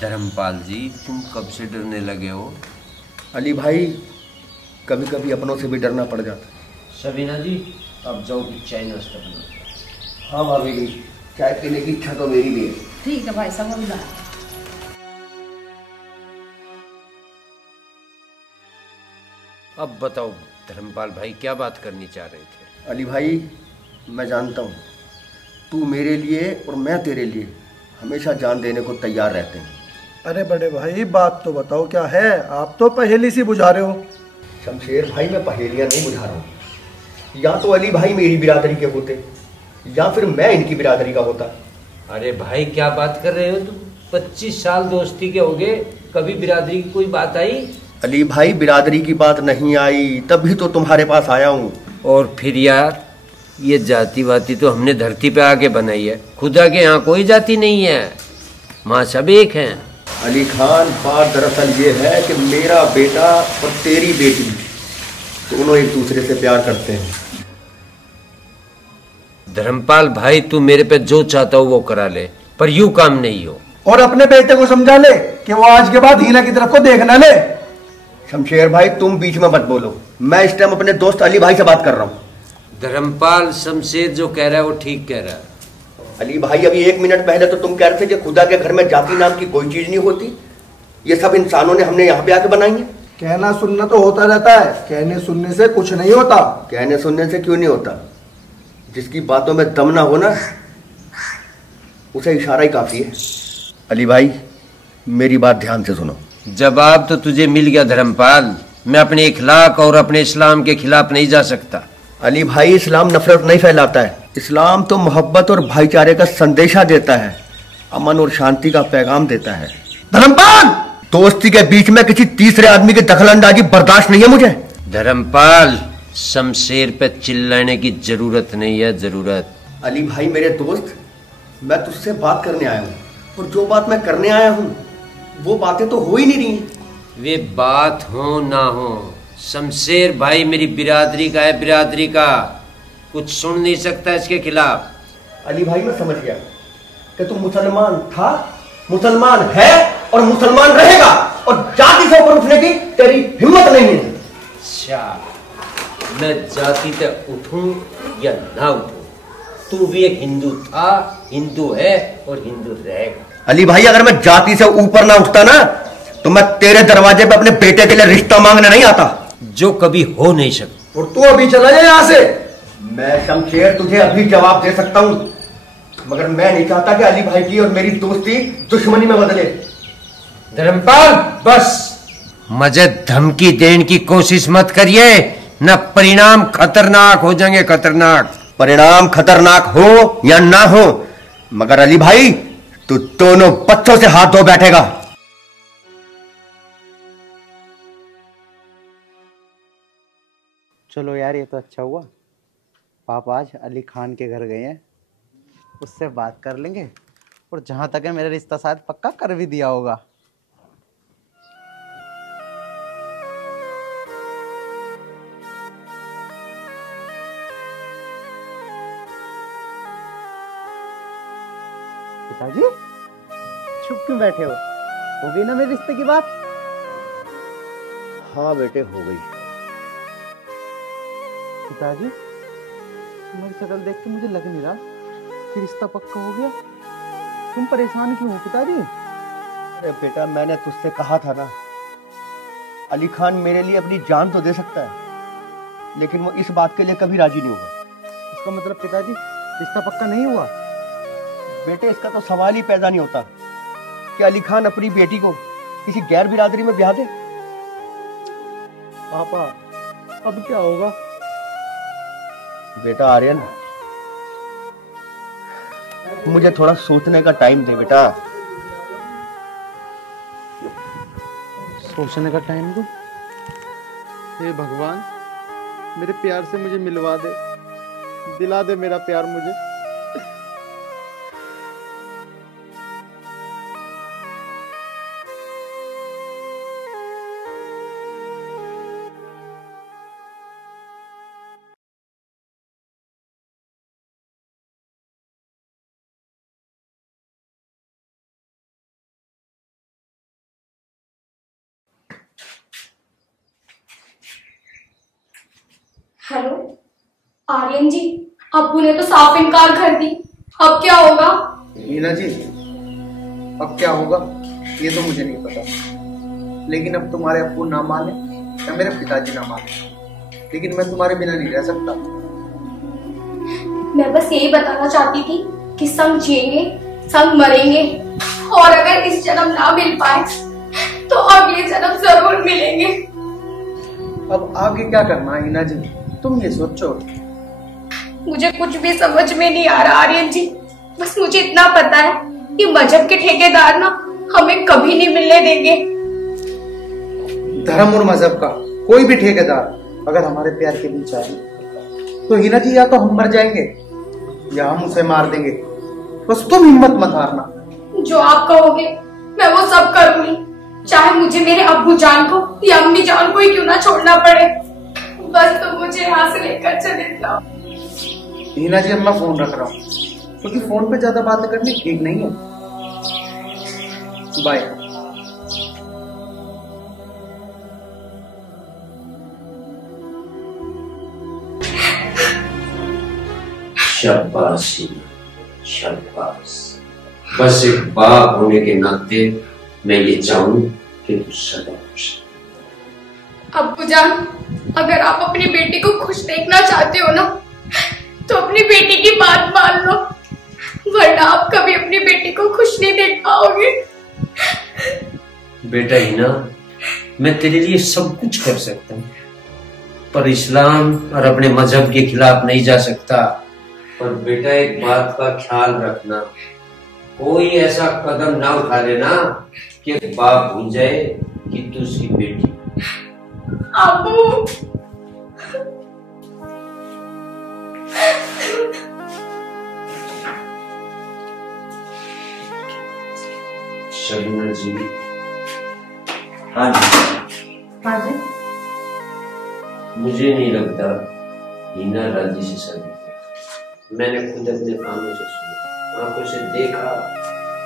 धर्मपाल जी, तुम कब से डरने लगे हो? अली भाई, कभी कभी अपनों से भी डरना पड़ जाता है। सबीना जी, अब जाओ कि चाय नाश्ता बना। हाँ भाभी जी, चाय पीने की इच्छा तो मेरी भी है। ठीक है भाई साहब, अभी ला। अब बताओ धर्मपाल भाई, क्या बात करनी चाह रहे थे? अली भाई, मैं जानता हूँ तू मेरे लिए और मैं तेरे लिए हमेशा जान देने को तैयार रहते हैं, अरे बड़े भाई बात तो बताओ क्या है, आप तो पहेली सी बुझा रहे हो। शमशेर भाई मैं पहेलियां नहीं बुझा रहा हूँ। या तो अली भाई मेरी बिरादरी के होते या फिर मैं इनकी बिरादरी का होता। अरे भाई क्या बात कर रहे हो तुम? 25 साल दोस्ती के हो गए, कभी बिरादरी की कोई बात आई? अली भाई बिरादरी की बात नहीं आई, तभी तो तुम्हारे पास आया हूँ। और फिर यार ये जाति वाति तो हमने धरती पे आके बनाई है, खुदा के यहाँ कोई जाति नहीं है, माँ सब एक हैं। अली खान बात दरअसल ये है कि मेरा बेटा और तेरी बेटी दोनों एक दूसरे से प्यार करते हैं। धर्मपाल भाई तू मेरे पे जो चाहता हो वो करा ले, पर यूं काम नहीं हो। और अपने बेटे को समझा ले कि वो आज के बाद हीना की तरफ को देखना ले। शमशेर भाई तुम बीच में मत बोलो, मैं इस टाइम अपने दोस्त अली भाई से बात कर रहा हूँ। धर्मपाल शमशेर जो कह रहा है वो ठीक कह रहा है। अली भाई अभी 1 मिनट पहले तो तुम कह रहे थे कि खुदा के घर में जाति नाम की कोई चीज नहीं होती, ये सब इंसानों ने हमने यहाँ पे आके बनाई है। कहना सुनना तो होता रहता है, कहने सुनने से कुछ नहीं होता। कहने सुनने से क्यों नहीं होता? जिसकी बातों में दम ना हो ना उसे इशारा ही काफी है। अली भाई मेरी बात ध्यान से सुनो। जवाब तो तुझे मिल गया धर्मपाल, मैं अपने इखलाक और अपने इस्लाम के खिलाफ नहीं जा सकता। अली भाई इस्लाम नफरत नहीं फैलाता है, इस्लाम तो मोहब्बत और भाईचारे का संदेशा देता है, अमन और शांति का पैगाम देता है। धर्मपाल दोस्ती के बीच में किसी तीसरे आदमी की दखलंदाजी बर्दाश्त नहीं है मुझे। धर्मपाल शमशेर पे चिल्लाने की जरूरत नहीं है, जरूरत। अली भाई मेरे दोस्त, मैं तुझसे बात करने आया हूँ और जो बात मैं करने आया हूँ वो बातें तो हो ही नहीं रही। वे बात हो ना हो, शमशेर भाई मेरी बिरादरी का है, बिरादरी का, कुछ सुन नहीं सकता इसके खिलाफ। अली भाई मैं समझ गया कि तू मुसलमान था, मुसलमान है और मुसलमान रहेगा, और जाति से ऊपर उठने की तेरी हिम्मत नहीं है। अच्छा मैं जाति से उठूं या ना उठूं, तू भी एक हिंदू था, हिंदू है और हिंदू रहेगा। अली भाई अगर मैं जाति से ऊपर ना उठता ना तो मैं तेरे दरवाजे पे अपने बेटे के लिए रिश्ता मांगने नहीं आता, जो कभी हो नहीं सकता। और तू अभी चला जाए यहाँ से। मैं शमशेर तुझे अभी जवाब दे सकता हूँ, मगर मैं नहीं चाहता कि अली भाई की और मेरी दोस्ती दुश्मनी में बदले। धर्मपाल बस मुझे धमकी देने की कोशिश मत करिए, न परिणाम खतरनाक हो जाएंगे, खतरनाक। परिणाम खतरनाक हो या ना हो, मगर अली भाई तू दोनों बच्चों से हाथ धो बैठेगा। चलो यार ये तो अच्छा हुआ, पापा आज अली खान के घर गए हैं, उससे बात कर लेंगे, और जहां तक है मेरा रिश्ता शायद पक्का कर भी दिया होगा। पिताजी चुप क्यों बैठे हो गई ना मेरे रिश्ते की बात? हाँ बेटे हो गई। पिताजी तुम्हारी शक्ल देख के मुझे लग नहीं रहा कि रिश्ता पक्का हो गया, तुम परेशान क्यों हो पिताजी? अरे बेटा मैंने तुझसे कहा था ना, अली खान मेरे लिए अपनी जान तो दे सकता है लेकिन वो इस बात के लिए कभी राजी नहीं होगा। इसका मतलब पिताजी रिश्ता पक्का नहीं हुआ? बेटे इसका तो सवाल ही पैदा नहीं होता कि अली खान अपनी बेटी को किसी गैर बिरादरी में ब्याह दे। पापा अब क्या होगा? बेटा आर्यन मुझे थोड़ा सोचने का टाइम दे बेटा। सोचने का टाइम दो? हे भगवान मेरे प्यार से मुझे मिलवा दे, दिला दे मेरा प्यार मुझे। हेलो आर्यन जी, अब्बू ने तो साफ इनकार कर दी, अब क्या होगा? मीना जी अब क्या होगा ये तो मुझे नहीं पता, लेकिन अब तुम्हारे अब्बू ना माने या मेरे पिताजी ना माने, लेकिन मैं तुम्हारे बिना नहीं रह सकता। मैं बस यही बताना चाहती थी कि संग जिएंगे संग मरेंगे, और अगर इस जन्म ना मिल पाए तो अगले जन्म जरूर मिलेंगे। अब आगे क्या करना है हिना जी, तुम ये सोचो। मुझे कुछ भी समझ में नहीं आ रहा आर्यन जी। बस मुझे इतना पता है कि मजहब के ठेकेदार ना हमें कभी नहीं मिलने देंगे। धर्म और मजहब का कोई भी ठेकेदार अगर हमारे प्यार के बीच आए तो हिना जी या तो हम मर जाएंगे या हम उसे मार देंगे। बस तुम हिम्मत मत हारना। जो आप कहोगे मैं वो सब करूंगी, चाहे मुझे मेरे अब्बू जान को या अम्मी जान को ही क्यों ना छोड़ना पड़े। बस तुम मुझे यहाँ से लेकर चले जाओ। हिना जी, अब मैं फोन रख रहा हूँ क्योंकि फोन पे ज्यादा बातें करनी ठीक नहीं है। बाय। शाबाश शाबाश। बस एक बाप होने के नाते मैं ये चाहूं कि तू सदा खुश। अब्बू जान, अगर आप अपनी बेटी को खुश देखना चाहते हो ना तो अपनी बेटी की बात मान लो, वरना आप कभी अपनी बेटी को खुश नहीं देख पाओगे। बेटा हिना, मैं तेरे लिए सब कुछ कर सकता हूँ, पर इस्लाम और अपने मजहब के खिलाफ नहीं जा सकता। पर बेटा एक बात का ख्याल रखना, कोई ऐसा कदम ना उठा लेना कि बाप भूल जाए कि तू उसकी बेटी। अब्बू, शबीना जी। हाँ जी। मुझे नहीं लगता हिना राजी से शादी। मैंने खुद अपने कानों से सुना, आंखों से देखा।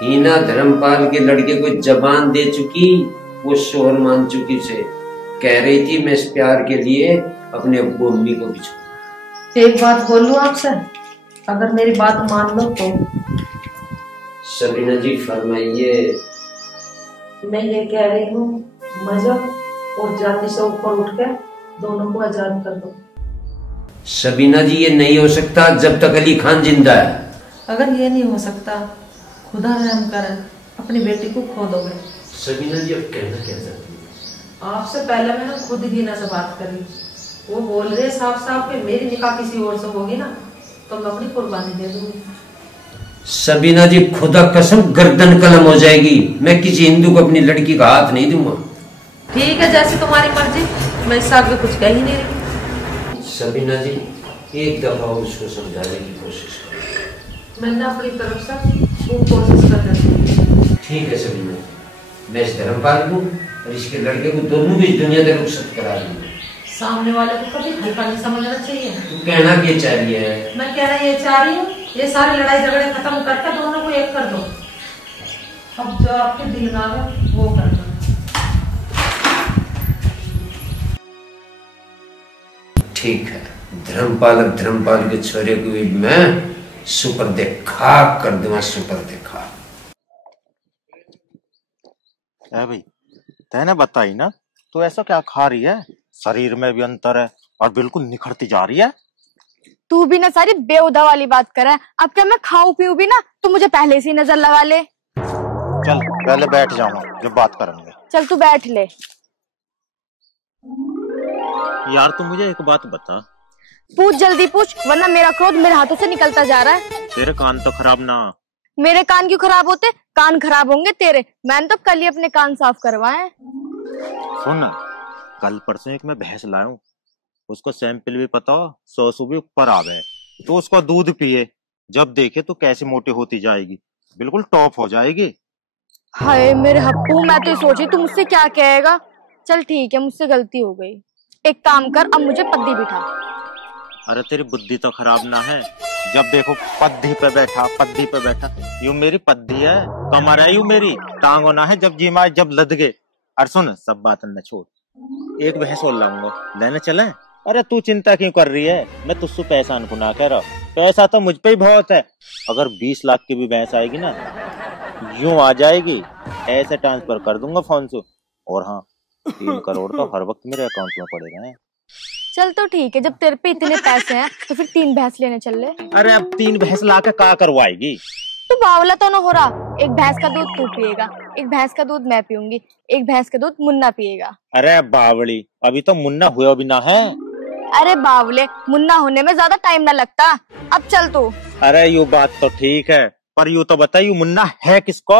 हिना धर्मपाल के लड़के को जबान दे चुकी, वो शोहर मान चुकी से कह रही थी मैं इस प्यार के लिए अपने अब्बू अम्मी को भी छोड़। एक बात बोलूं आपसे, अगर मेरी बात मान लो तो। सबीना जी फरमाइए। मैं ये कह रही हूँ, मजहब और जाति से ऊपर उठ के दोनों को आजाद कर दो। सबीना जी ये नहीं हो सकता जब तक अली खान जिंदा है। अगर ये नहीं हो सकता, खुदा रहम करे, अपनी बेटी को खो दोगे। सबीना जी अब कहना क्या चाहती है? आपसे पहले मैंने खुद हीना से बात करी, वो बोल रहे साफ साफ कि मेरी निकाह किसी और से होगी ना तो मैं अपनी कुर्बानी दे दूंगी। सबीना जी खुदा कसम गर्दन कलम हो जाएगी, मैं किसी हिंदू को अपनी लड़की का हाथ नहीं दूंगा। ठीक है, जैसी तुम्हारी मर्जी, मैं इससे आगे कुछ कह ही नहीं रही। सबीना जी एक दफा उसको समझाने की कोशिश करो। मैंने अपनी तरफ से वो कोशिश कर रही। ठीक है सबीना, मैं इस धर्मपाल को और इसके लड़के को दोनों भी इस दुनिया से रुखसत करा दूंगा। सामने वाले को कभी हल्का नहीं समझना चाहिए। तू कहना क्या चाह रही है? मैं कहना ये चाह रही हूँ, ये सारे लड़ाई झगड़े खत्म करके दोनों को एक कर दो। अब जो आपके दिल में आवे वो करना। ठीक है, धर्मपाल और धर्मपाल के छोरे को भी मैं सुपर देखा कर दूंगा, सुपर देखा। भाई तैने बताई ना, तो ऐसा क्या खा रही है? शरीर में भी अंतर है और बिल्कुल निखरती जा रही है। तू भी ना सारी बेहुदा वाली बात कर रहा है। अब क्या मैं खाऊं पीऊं भी ना तो मुझे पहले से नजर लगा ले। चल पहले बैठ जाऊंगा, जब बात करेंगे। चल तू बैठ ले। यार तू मुझे एक बात बता। पूछ, जल्दी पूछ, वरना मेरा क्रोध मेरे हाथों से निकलता जा रहा है। तेरे कान तो खराब ना? मेरे कान क्यों खराब होते? कान खराब होंगे तेरे। मैंने तो कल ही अपने कान साफ करवाए। सुन, कल परसों एक मैं भैंस लाया हूँ, उसको सैंपल भी पता, 100 भी ऊपर आ गए। तो उसका दूध पिए, जब देखे तो कैसे मोटी होती जाएगी, बिल्कुल टॉप हो जाएगी। हाय मेरे हप्पू, मैं तो सोची तू मुझसे क्या कहेगा। चल ठीक है, मुझसे गलती हो गई। एक काम कर, अब मुझे पद्दी बिठा। अरे तेरी बुद्धि तो खराब ना है, जब देखो पद्दी पे बैठा, पद्दी पे बैठा। यूं मेरी पद्दी है, कमर है यूं मेरी, टांगो ना है जब जीमा जब लद गए। अरे सुन, सब बात न छोड़, एक भैंस और लाऊंगा, लेने चले? अरे तू चिंता क्यों कर रही है, मैं तुझसे पैसा अनपुना कह रहा हूँ। पैसा तो मुझ पे ही बहुत है। अगर 20 लाख की भी भैंस आएगी ना, यूं आ जाएगी, ऐसे ट्रांसफर कर दूंगा फोन से। और हाँ, 3 करोड़ तो हर वक्त मेरे अकाउंट में पड़े रहे। चल तो ठीक है, जब तेरे पे इतने पैसे हैं तो फिर 3 भैंस लेने चल ले। अरे अब 3 भैंस ला के क्या करवाएगी? तो बावला तो ना हो रहा। एक भैंस का दूध तू पिएगा, एक भैंस का दूध मैं पीऊंगी, एक भैंस का दूध मुन्ना पिएगा। अरे बावली, अभी तो मुन्ना हुआ भी ना है। अरे बावले, मुन्ना होने में ज्यादा टाइम ना लगता। अब चल तू। अरे यू बात तो ठीक है, पर यू तो बता, यू मुन्ना है किसको?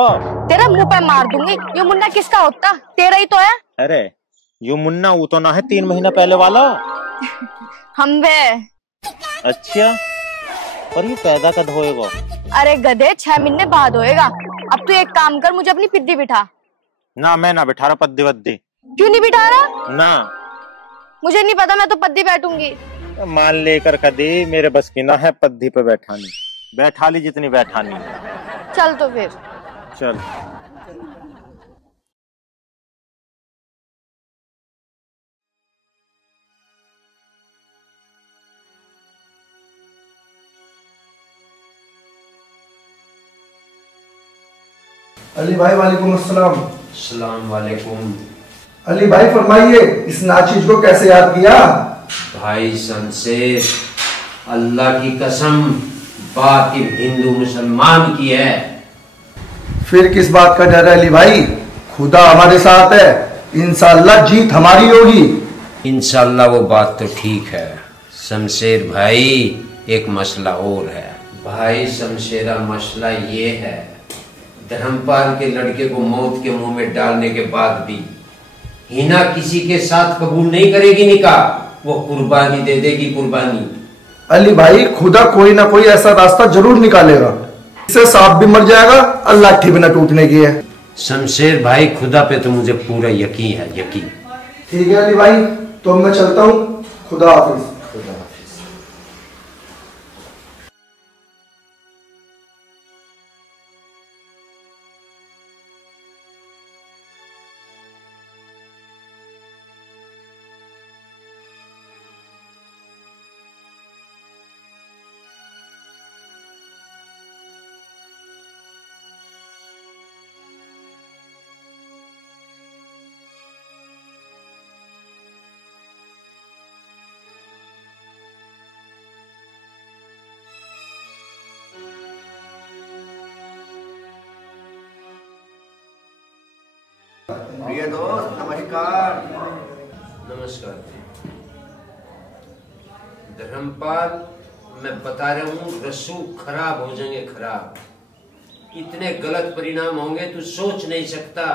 तेरा मुंह पे मार दूंगी। ये मुन्ना किसका होता? तेरा ही तो है। अरे यू मुन्ना वो तो ना है 3 महीना पहले वाला। हम वे। अच्छा, पर यू पैदा कब होएगा? अरे गधे, 6 महीने बाद होएगा। अब तू एक काम कर, मुझे अपनी पिद्दी बिठा। ना मैं ना बिठा रहा पद्दी वद्दी। क्यों नहीं बिठा रहा? ना मुझे नहीं पता, मैं तो पद्दी बैठूंगी। मान लेकर कदी मेरे बस की ना है पद्दी पे बैठानी। बैठा ली जितनी बैठानी। चल तो फिर। चल। अली भाई वालेकुम अस्सलाम। अस्सलाम वालेकुम। अली भाई फरमाइए, इस नाचीज को कैसे याद किया? भाई शमशेर, अल्लाह की कसम, बात हिंदू मुसलमान की है। फिर किस बात का डर है अली भाई? खुदा हमारे साथ है, इंशाअल्लाह जीत हमारी होगी। इंशाअल्लाह वो बात तो ठीक है शमशेर भाई, एक मसला और है। भाई शमशेरा, मसला ये है, धर्मपाल के लड़के को मौत के मुंह में डालने के बाद भी हिना किसी के साथ कबूल नहीं करेगी निकाह, वो कुर्बानी दे देगी, कुर्बानी। अली भाई, खुदा कोई ना कोई ऐसा रास्ता जरूर निकालेगा। इससे सांप भी मर जाएगा, अल्लाह भी न टूटने की है। शमशेर भाई, खुदा पे तो मुझे पूरा यकीन है, यकीन। ठीक है अली भाई, तो मैं चलता हूँ। खुदा हाफिज। प्रिय दोस्त, नमस्कार। नमस्कार। धर्मपाल, मैं बता रहा हूँ, रसूख खराब हो जाएंगे, खराब। इतने गलत परिणाम होंगे तू सोच नहीं सकता।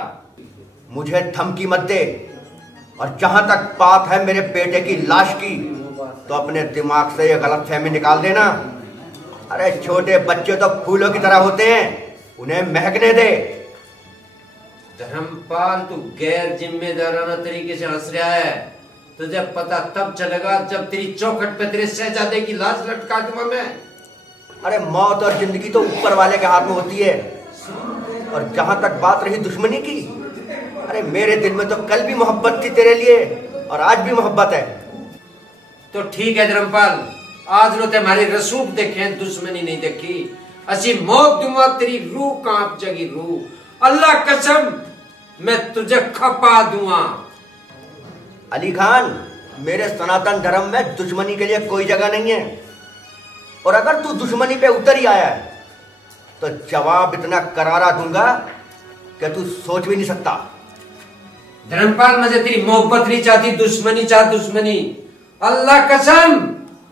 मुझे धमकी मत दे, और जहां तक बात है मेरे बेटे की लाश की, तो अपने दिमाग से ये गलत फहमी निकाल देना। अरे छोटे बच्चे तो फूलों की तरह होते हैं, उन्हें महकने दे। धर्मपाल, तू गैर जिम्मेदाराना तरीके से हंस रहा है। तुझे पता तब चलेगा जब तेरी चौखट पे तेरे शहजादे की लाश लटका दूंगा मैं। अरे मौत और जिंदगी तो ऊपर वाले के हाथ में होती है। और जहां तक बात रही दुश्मनी की, अरे मेरे दिल में तो कल भी मोहब्बत थी तेरे लिए, और आज भी मोहब्बत है। तो ठीक है धर्मपाल, आज लो तुम्हारी रसूख देखे, दुश्मनी नहीं देखी। असी मौत दूंगा, तेरी रूह कांप जाएगी, रूह। अल्लाह कसम, मैं तुझे खपा दूंगा। अली खान, मेरे सनातन धर्म में दुश्मनी के लिए कोई जगह नहीं है, और अगर तू दुश्मनी पे उतर ही आया है तो जवाब इतना करारा दूंगा कि तू सोच भी नहीं सकता। धर्मपाल, मुझे तेरी मोहब्बत नहीं चाहती, दुश्मनी चाह, दुश्मनी। अल्लाह कसम,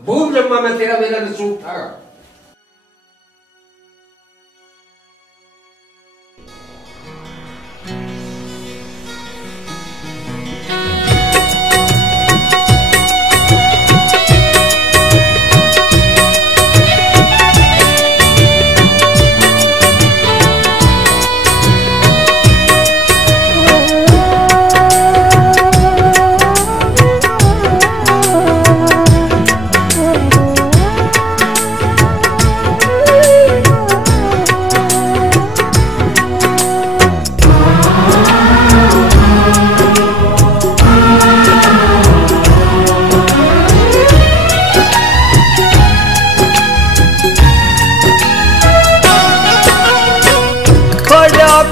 भूल जाऊंगा मैं तेरा मेरा रसूख था।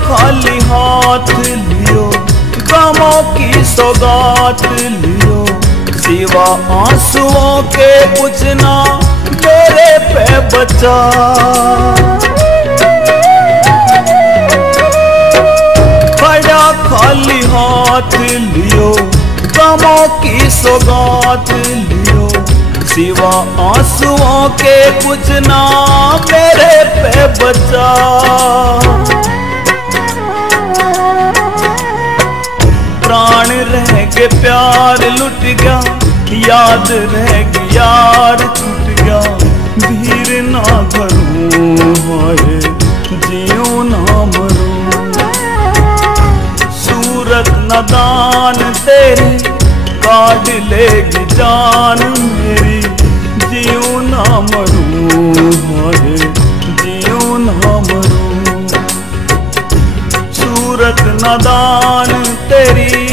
खाली हाथ लियो, गमों की सौगात लियो, सिवा आंसुओं के कुछ ना मेरे पे बचा। हाथ लियो, गमों की सौगात लियो, सिवा आंसुओं के कुछ ना मेरे पे बचा। प्राण रह गए, प्यार लुट गया, याद रहेगी यार छूट गया। धीर ना धरूं हाय जियो ना मरूं, सूरत नादान तेरी काट लेगी जान मेरी। जियो ना मरूं हाय जियो ना मरूं, सूरत नादान तेरी।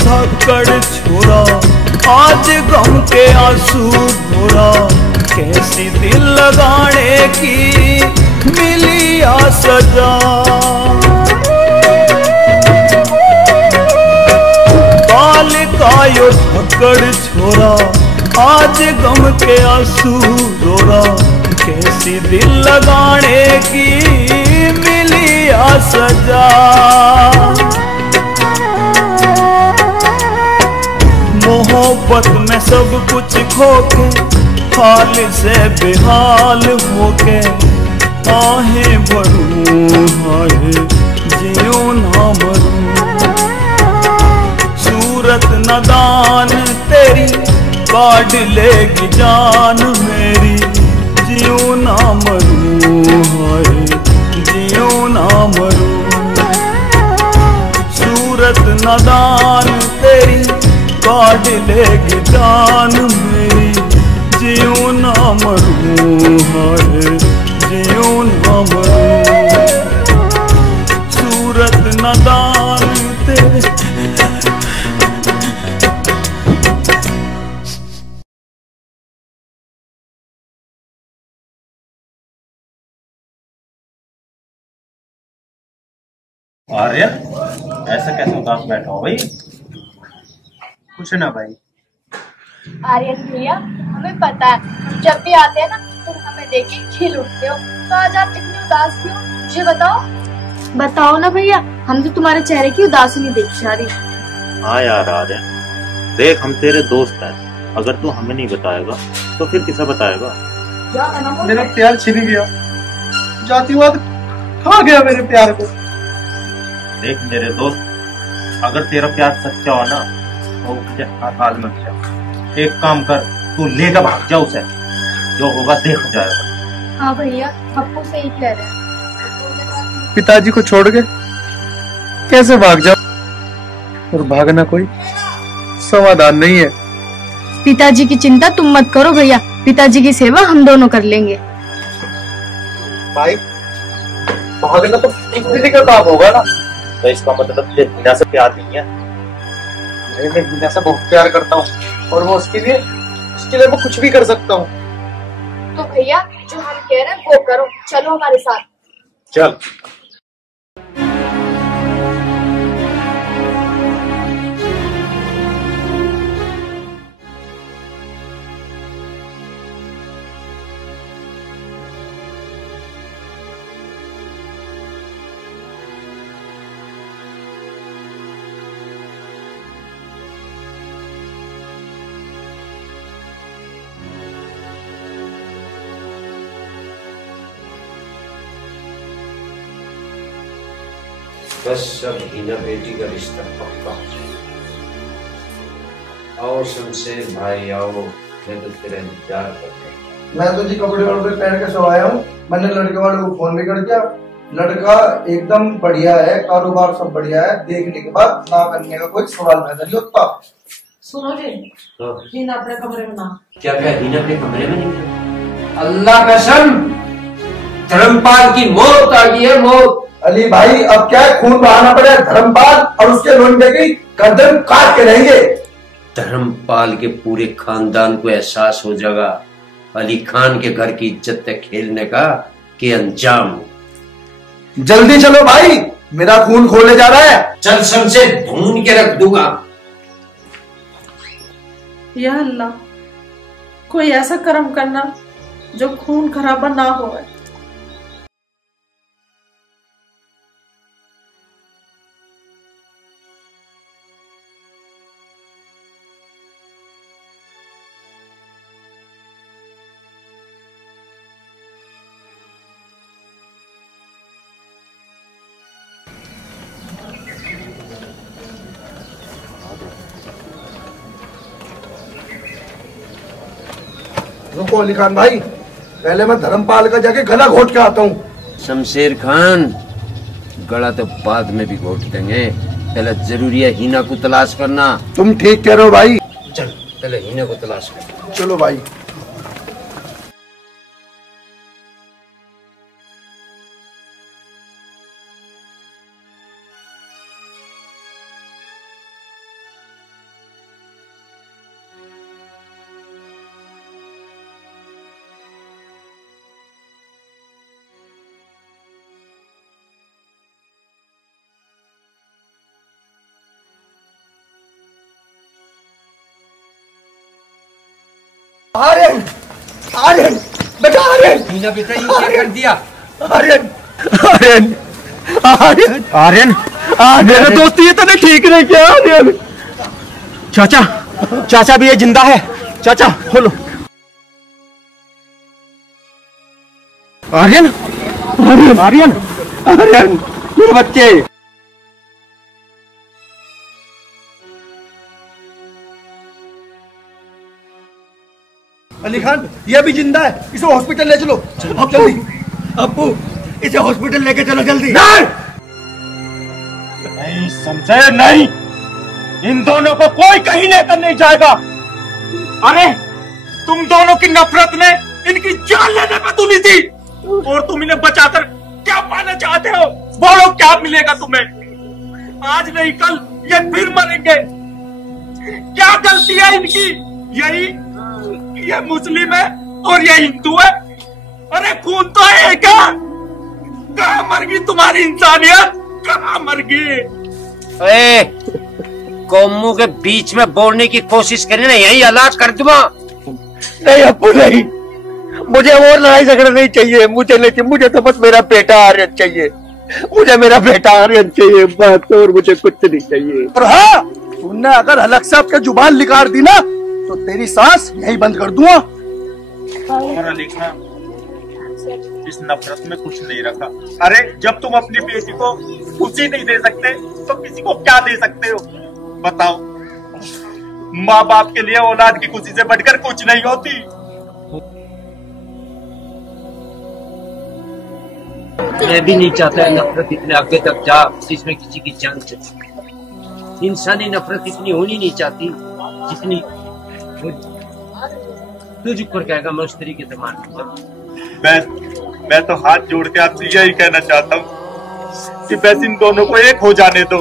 धक्कड़ छोरा आज गम के आंसू भोरा, कैसी दिल लगाने की मिली आ सजा। काल का यो धक्कड़ छोरा आज गम के आंसू रोरा, कैसी दिल लगाने की मिली आ सजा। मोहब्बत में सब कुछ खो के हाल से बेहाल होके, आहें भरूं हाय जियो ना मरूं, सूरत नादान तेरी काट लेगी जान मेरी। जियो ना मरूं हाय जियो ना मरूं, सूरत नादान तेरी काट लेगी जान मेरी। जियो ना मरूं हाय जियो ना मरूं, सूरत नादान तेरी। आर्यन, ऐसा कैसे उदास बैठा हो भाई? कुछ ना भाई। आर्यन भैया, हमें पता है हम जब भी आते हैं ना तुम हमें देख के खिल उठते हो, तो आज आप इतने उदास क्यों, मुझे बताओ। बताओ ना भैया, हम तो तुम्हारे चेहरे की उदासी नहीं देख पा रही। हाँ यार आर्यन, देख हम तेरे दोस्त हैं, अगर तू हमें नहीं बताएगा तो फिर किसे बताएगा? मेरा प्यार छिन गया, जातिवाद खा गया मेरे प्यार को। देख मेरे दोस्त, अगर तेरा प्यार सच्चा हो ना तो मुझे हाल मत जा। एक काम कर, तू लेकर भाग जा उसे, जो होगा देख जाएगा। हाँ भैया, पप्पू सही कह रहे हैं। पिताजी को छोड़ के कैसे भाग जाओ? और भागना कोई समाधान नहीं है। पिताजी की चिंता तुम मत करो भैया, पिताजी की सेवा हम दोनों कर लेंगे। भाई भागना तो किसी का काम होगा ना, तो इसका मतलब मुझे हीना से प्यार नहीं है। मैं हीना से बहुत प्यार करता हूँ और वो उसके लिए मैं कुछ भी कर सकता हूँ। तो भैया जो हम कह रहे हैं वो करो, चलो हमारे साथ। चल। बस अब हीना बेटी का रिश्ता पक्का। आओ शमशेर भाई आओ, मैं तो तेरा इंतजार कर रहा हूं। मैं तो जी कपड़े वपड़े पहन के सो आया हूँ। मैंने लड़के वाले को फोन भी कर दिया, लड़का एकदम बढ़िया है, कारोबार सब बढ़िया है। देखने के बाद ना करने का कोई सवाल पैदा नहीं होता। सुनो जी, हीना अपने कमरे में ना। क्या हीना अपने कमरे में नहीं? अल्लाह कसम, धर्मपाल की मौत आ गई है, मौत। अली भाई अब क्या है, खून बहाना पड़े धर्मपाल और उसके लोंडे की गर्दन काट के रहेंगे। धर्मपाल के पूरे खानदान को एहसास हो जाएगा अली खान के घर की इज्जत तक खेलने का कि अंजाम। जल्दी चलो भाई, मेरा खून खोले जा रहा है। चल शमशेर, ढूंढ के रख दूंगा। या अल्लाह, कोई ऐसा कर्म करना जो खून खराबा ना हो। रुको अली खान भाई, पहले मैं धर्मपाल का जाके गला घोट के आता हूँ। शमशेर खान, गला तो बाद में भी घोट देंगे, पहले जरूरी है हीना को तलाश करना। तुम ठीक कह रहे हो भाई। चल पहले हीना को तलाश कर। चलो भाई। आर्यन, आर्यन, बेटा आर्यन। हीना बेटा ये क्या कर दिया? आर्यन, आर्यन, आर्यन, आर्यन, मेरे दोस्त ये तो नहीं ठीक नहीं किया। आर्यन, चाचा, चाचा भी ये जिंदा है। चाचा खोलो। आर्यन, आर्यन, आर्यन, आर्यन, ये बच्चे। अली खान ये भी जिंदा है, इसे हॉस्पिटल ले चलो। अब जल्दी, अब्बू इसे हॉस्पिटल लेके चलो जल्दी। नहीं समझे, नहीं, इन दोनों को कोई कहीं लेकर नहीं जाएगा। अरे तुम दोनों की नफरत ने इनकी जान लेने पर तुली थी, और तुम इन्हें बचाकर क्या पाना चाहते हो? बोलो क्या मिलेगा तुम्हें? आज नहीं कल ये फिर मरेंगे। क्या गलती है इनकी? यही ये मुस्लिम है और ये हिंदू है। अरे खून तो है क्या? कहाँ मर गई तुम्हारी इंसानियत? कहाँ मर गई? कौमों के बीच में बोलने की कोशिश करें ना, यही हलाक कर दूंगा। नहीं अब्बू नहीं, मुझे और लड़ाई झगड़ा नहीं चाहिए। मुझे लेकिन मुझे तो बस मेरा बेटा आर्यन चाहिए। मुझे मेरा बेटा आर्यन चाहिए बस, और मुझे कुछ नहीं चाहिए। और हाँ, तुमने अगर हलक साहब के जुबान निकाल दी ना तो तेरी सांस यही बंद कर दूंगा। तुम्हारा लिखना इस नफरत में कुछ नहीं रखा। अरे जब तुम अपनी बेटी को खुशी नहीं दे सकते तो किसी को क्या दे सकते हो बताओ। माँ बाप के लिए औलाद की खुशी से बढ़कर कुछ नहीं होती। मैं भी नहीं चाहता है नफरत इतने आगे तक जा जिसमें किसी की जान चली। इंसानी नफरत इतनी होनी नहीं चाहती जितनी तुझ ऊपर कहेगा मैं उस तरीके से मान लूंगा। मैं तो हाथ जोड़ के आपसे यही कहना चाहता हूँ कि बस इन दोनों को एक हो जाने दो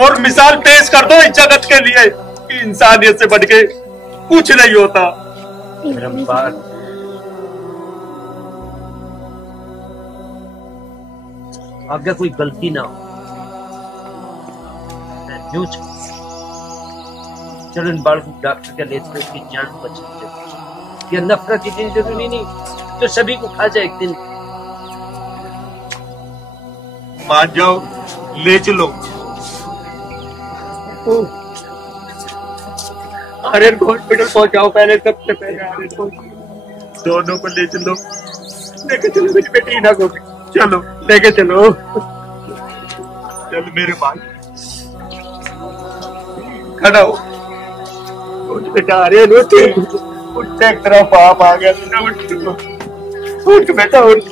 और मिसाल पेश कर दो इस जगत के लिए कि इंसानियत से बढ़ के कुछ नहीं होता। अगर कोई गलती ना हो जो चलो इन बालकों को डॉक्टर के ले उसकी जान बचनी। नफरत इतनी जरूरी नहीं तो सभी को खा जाए एक दिन। मान जाओ ले चलो। आर्यन को हॉस्पिटल पहुंचाओ पहले, सबसे पहले आर्यन को। दोनों को ले चलो, लेके चलो मेरी बेटी ना को, चलो लेके चलो। चल मेरे भाई खड़ा हो। बेटा आर्यन उठ, एक तरफ पाप आ गया। उठ बेटा उठ।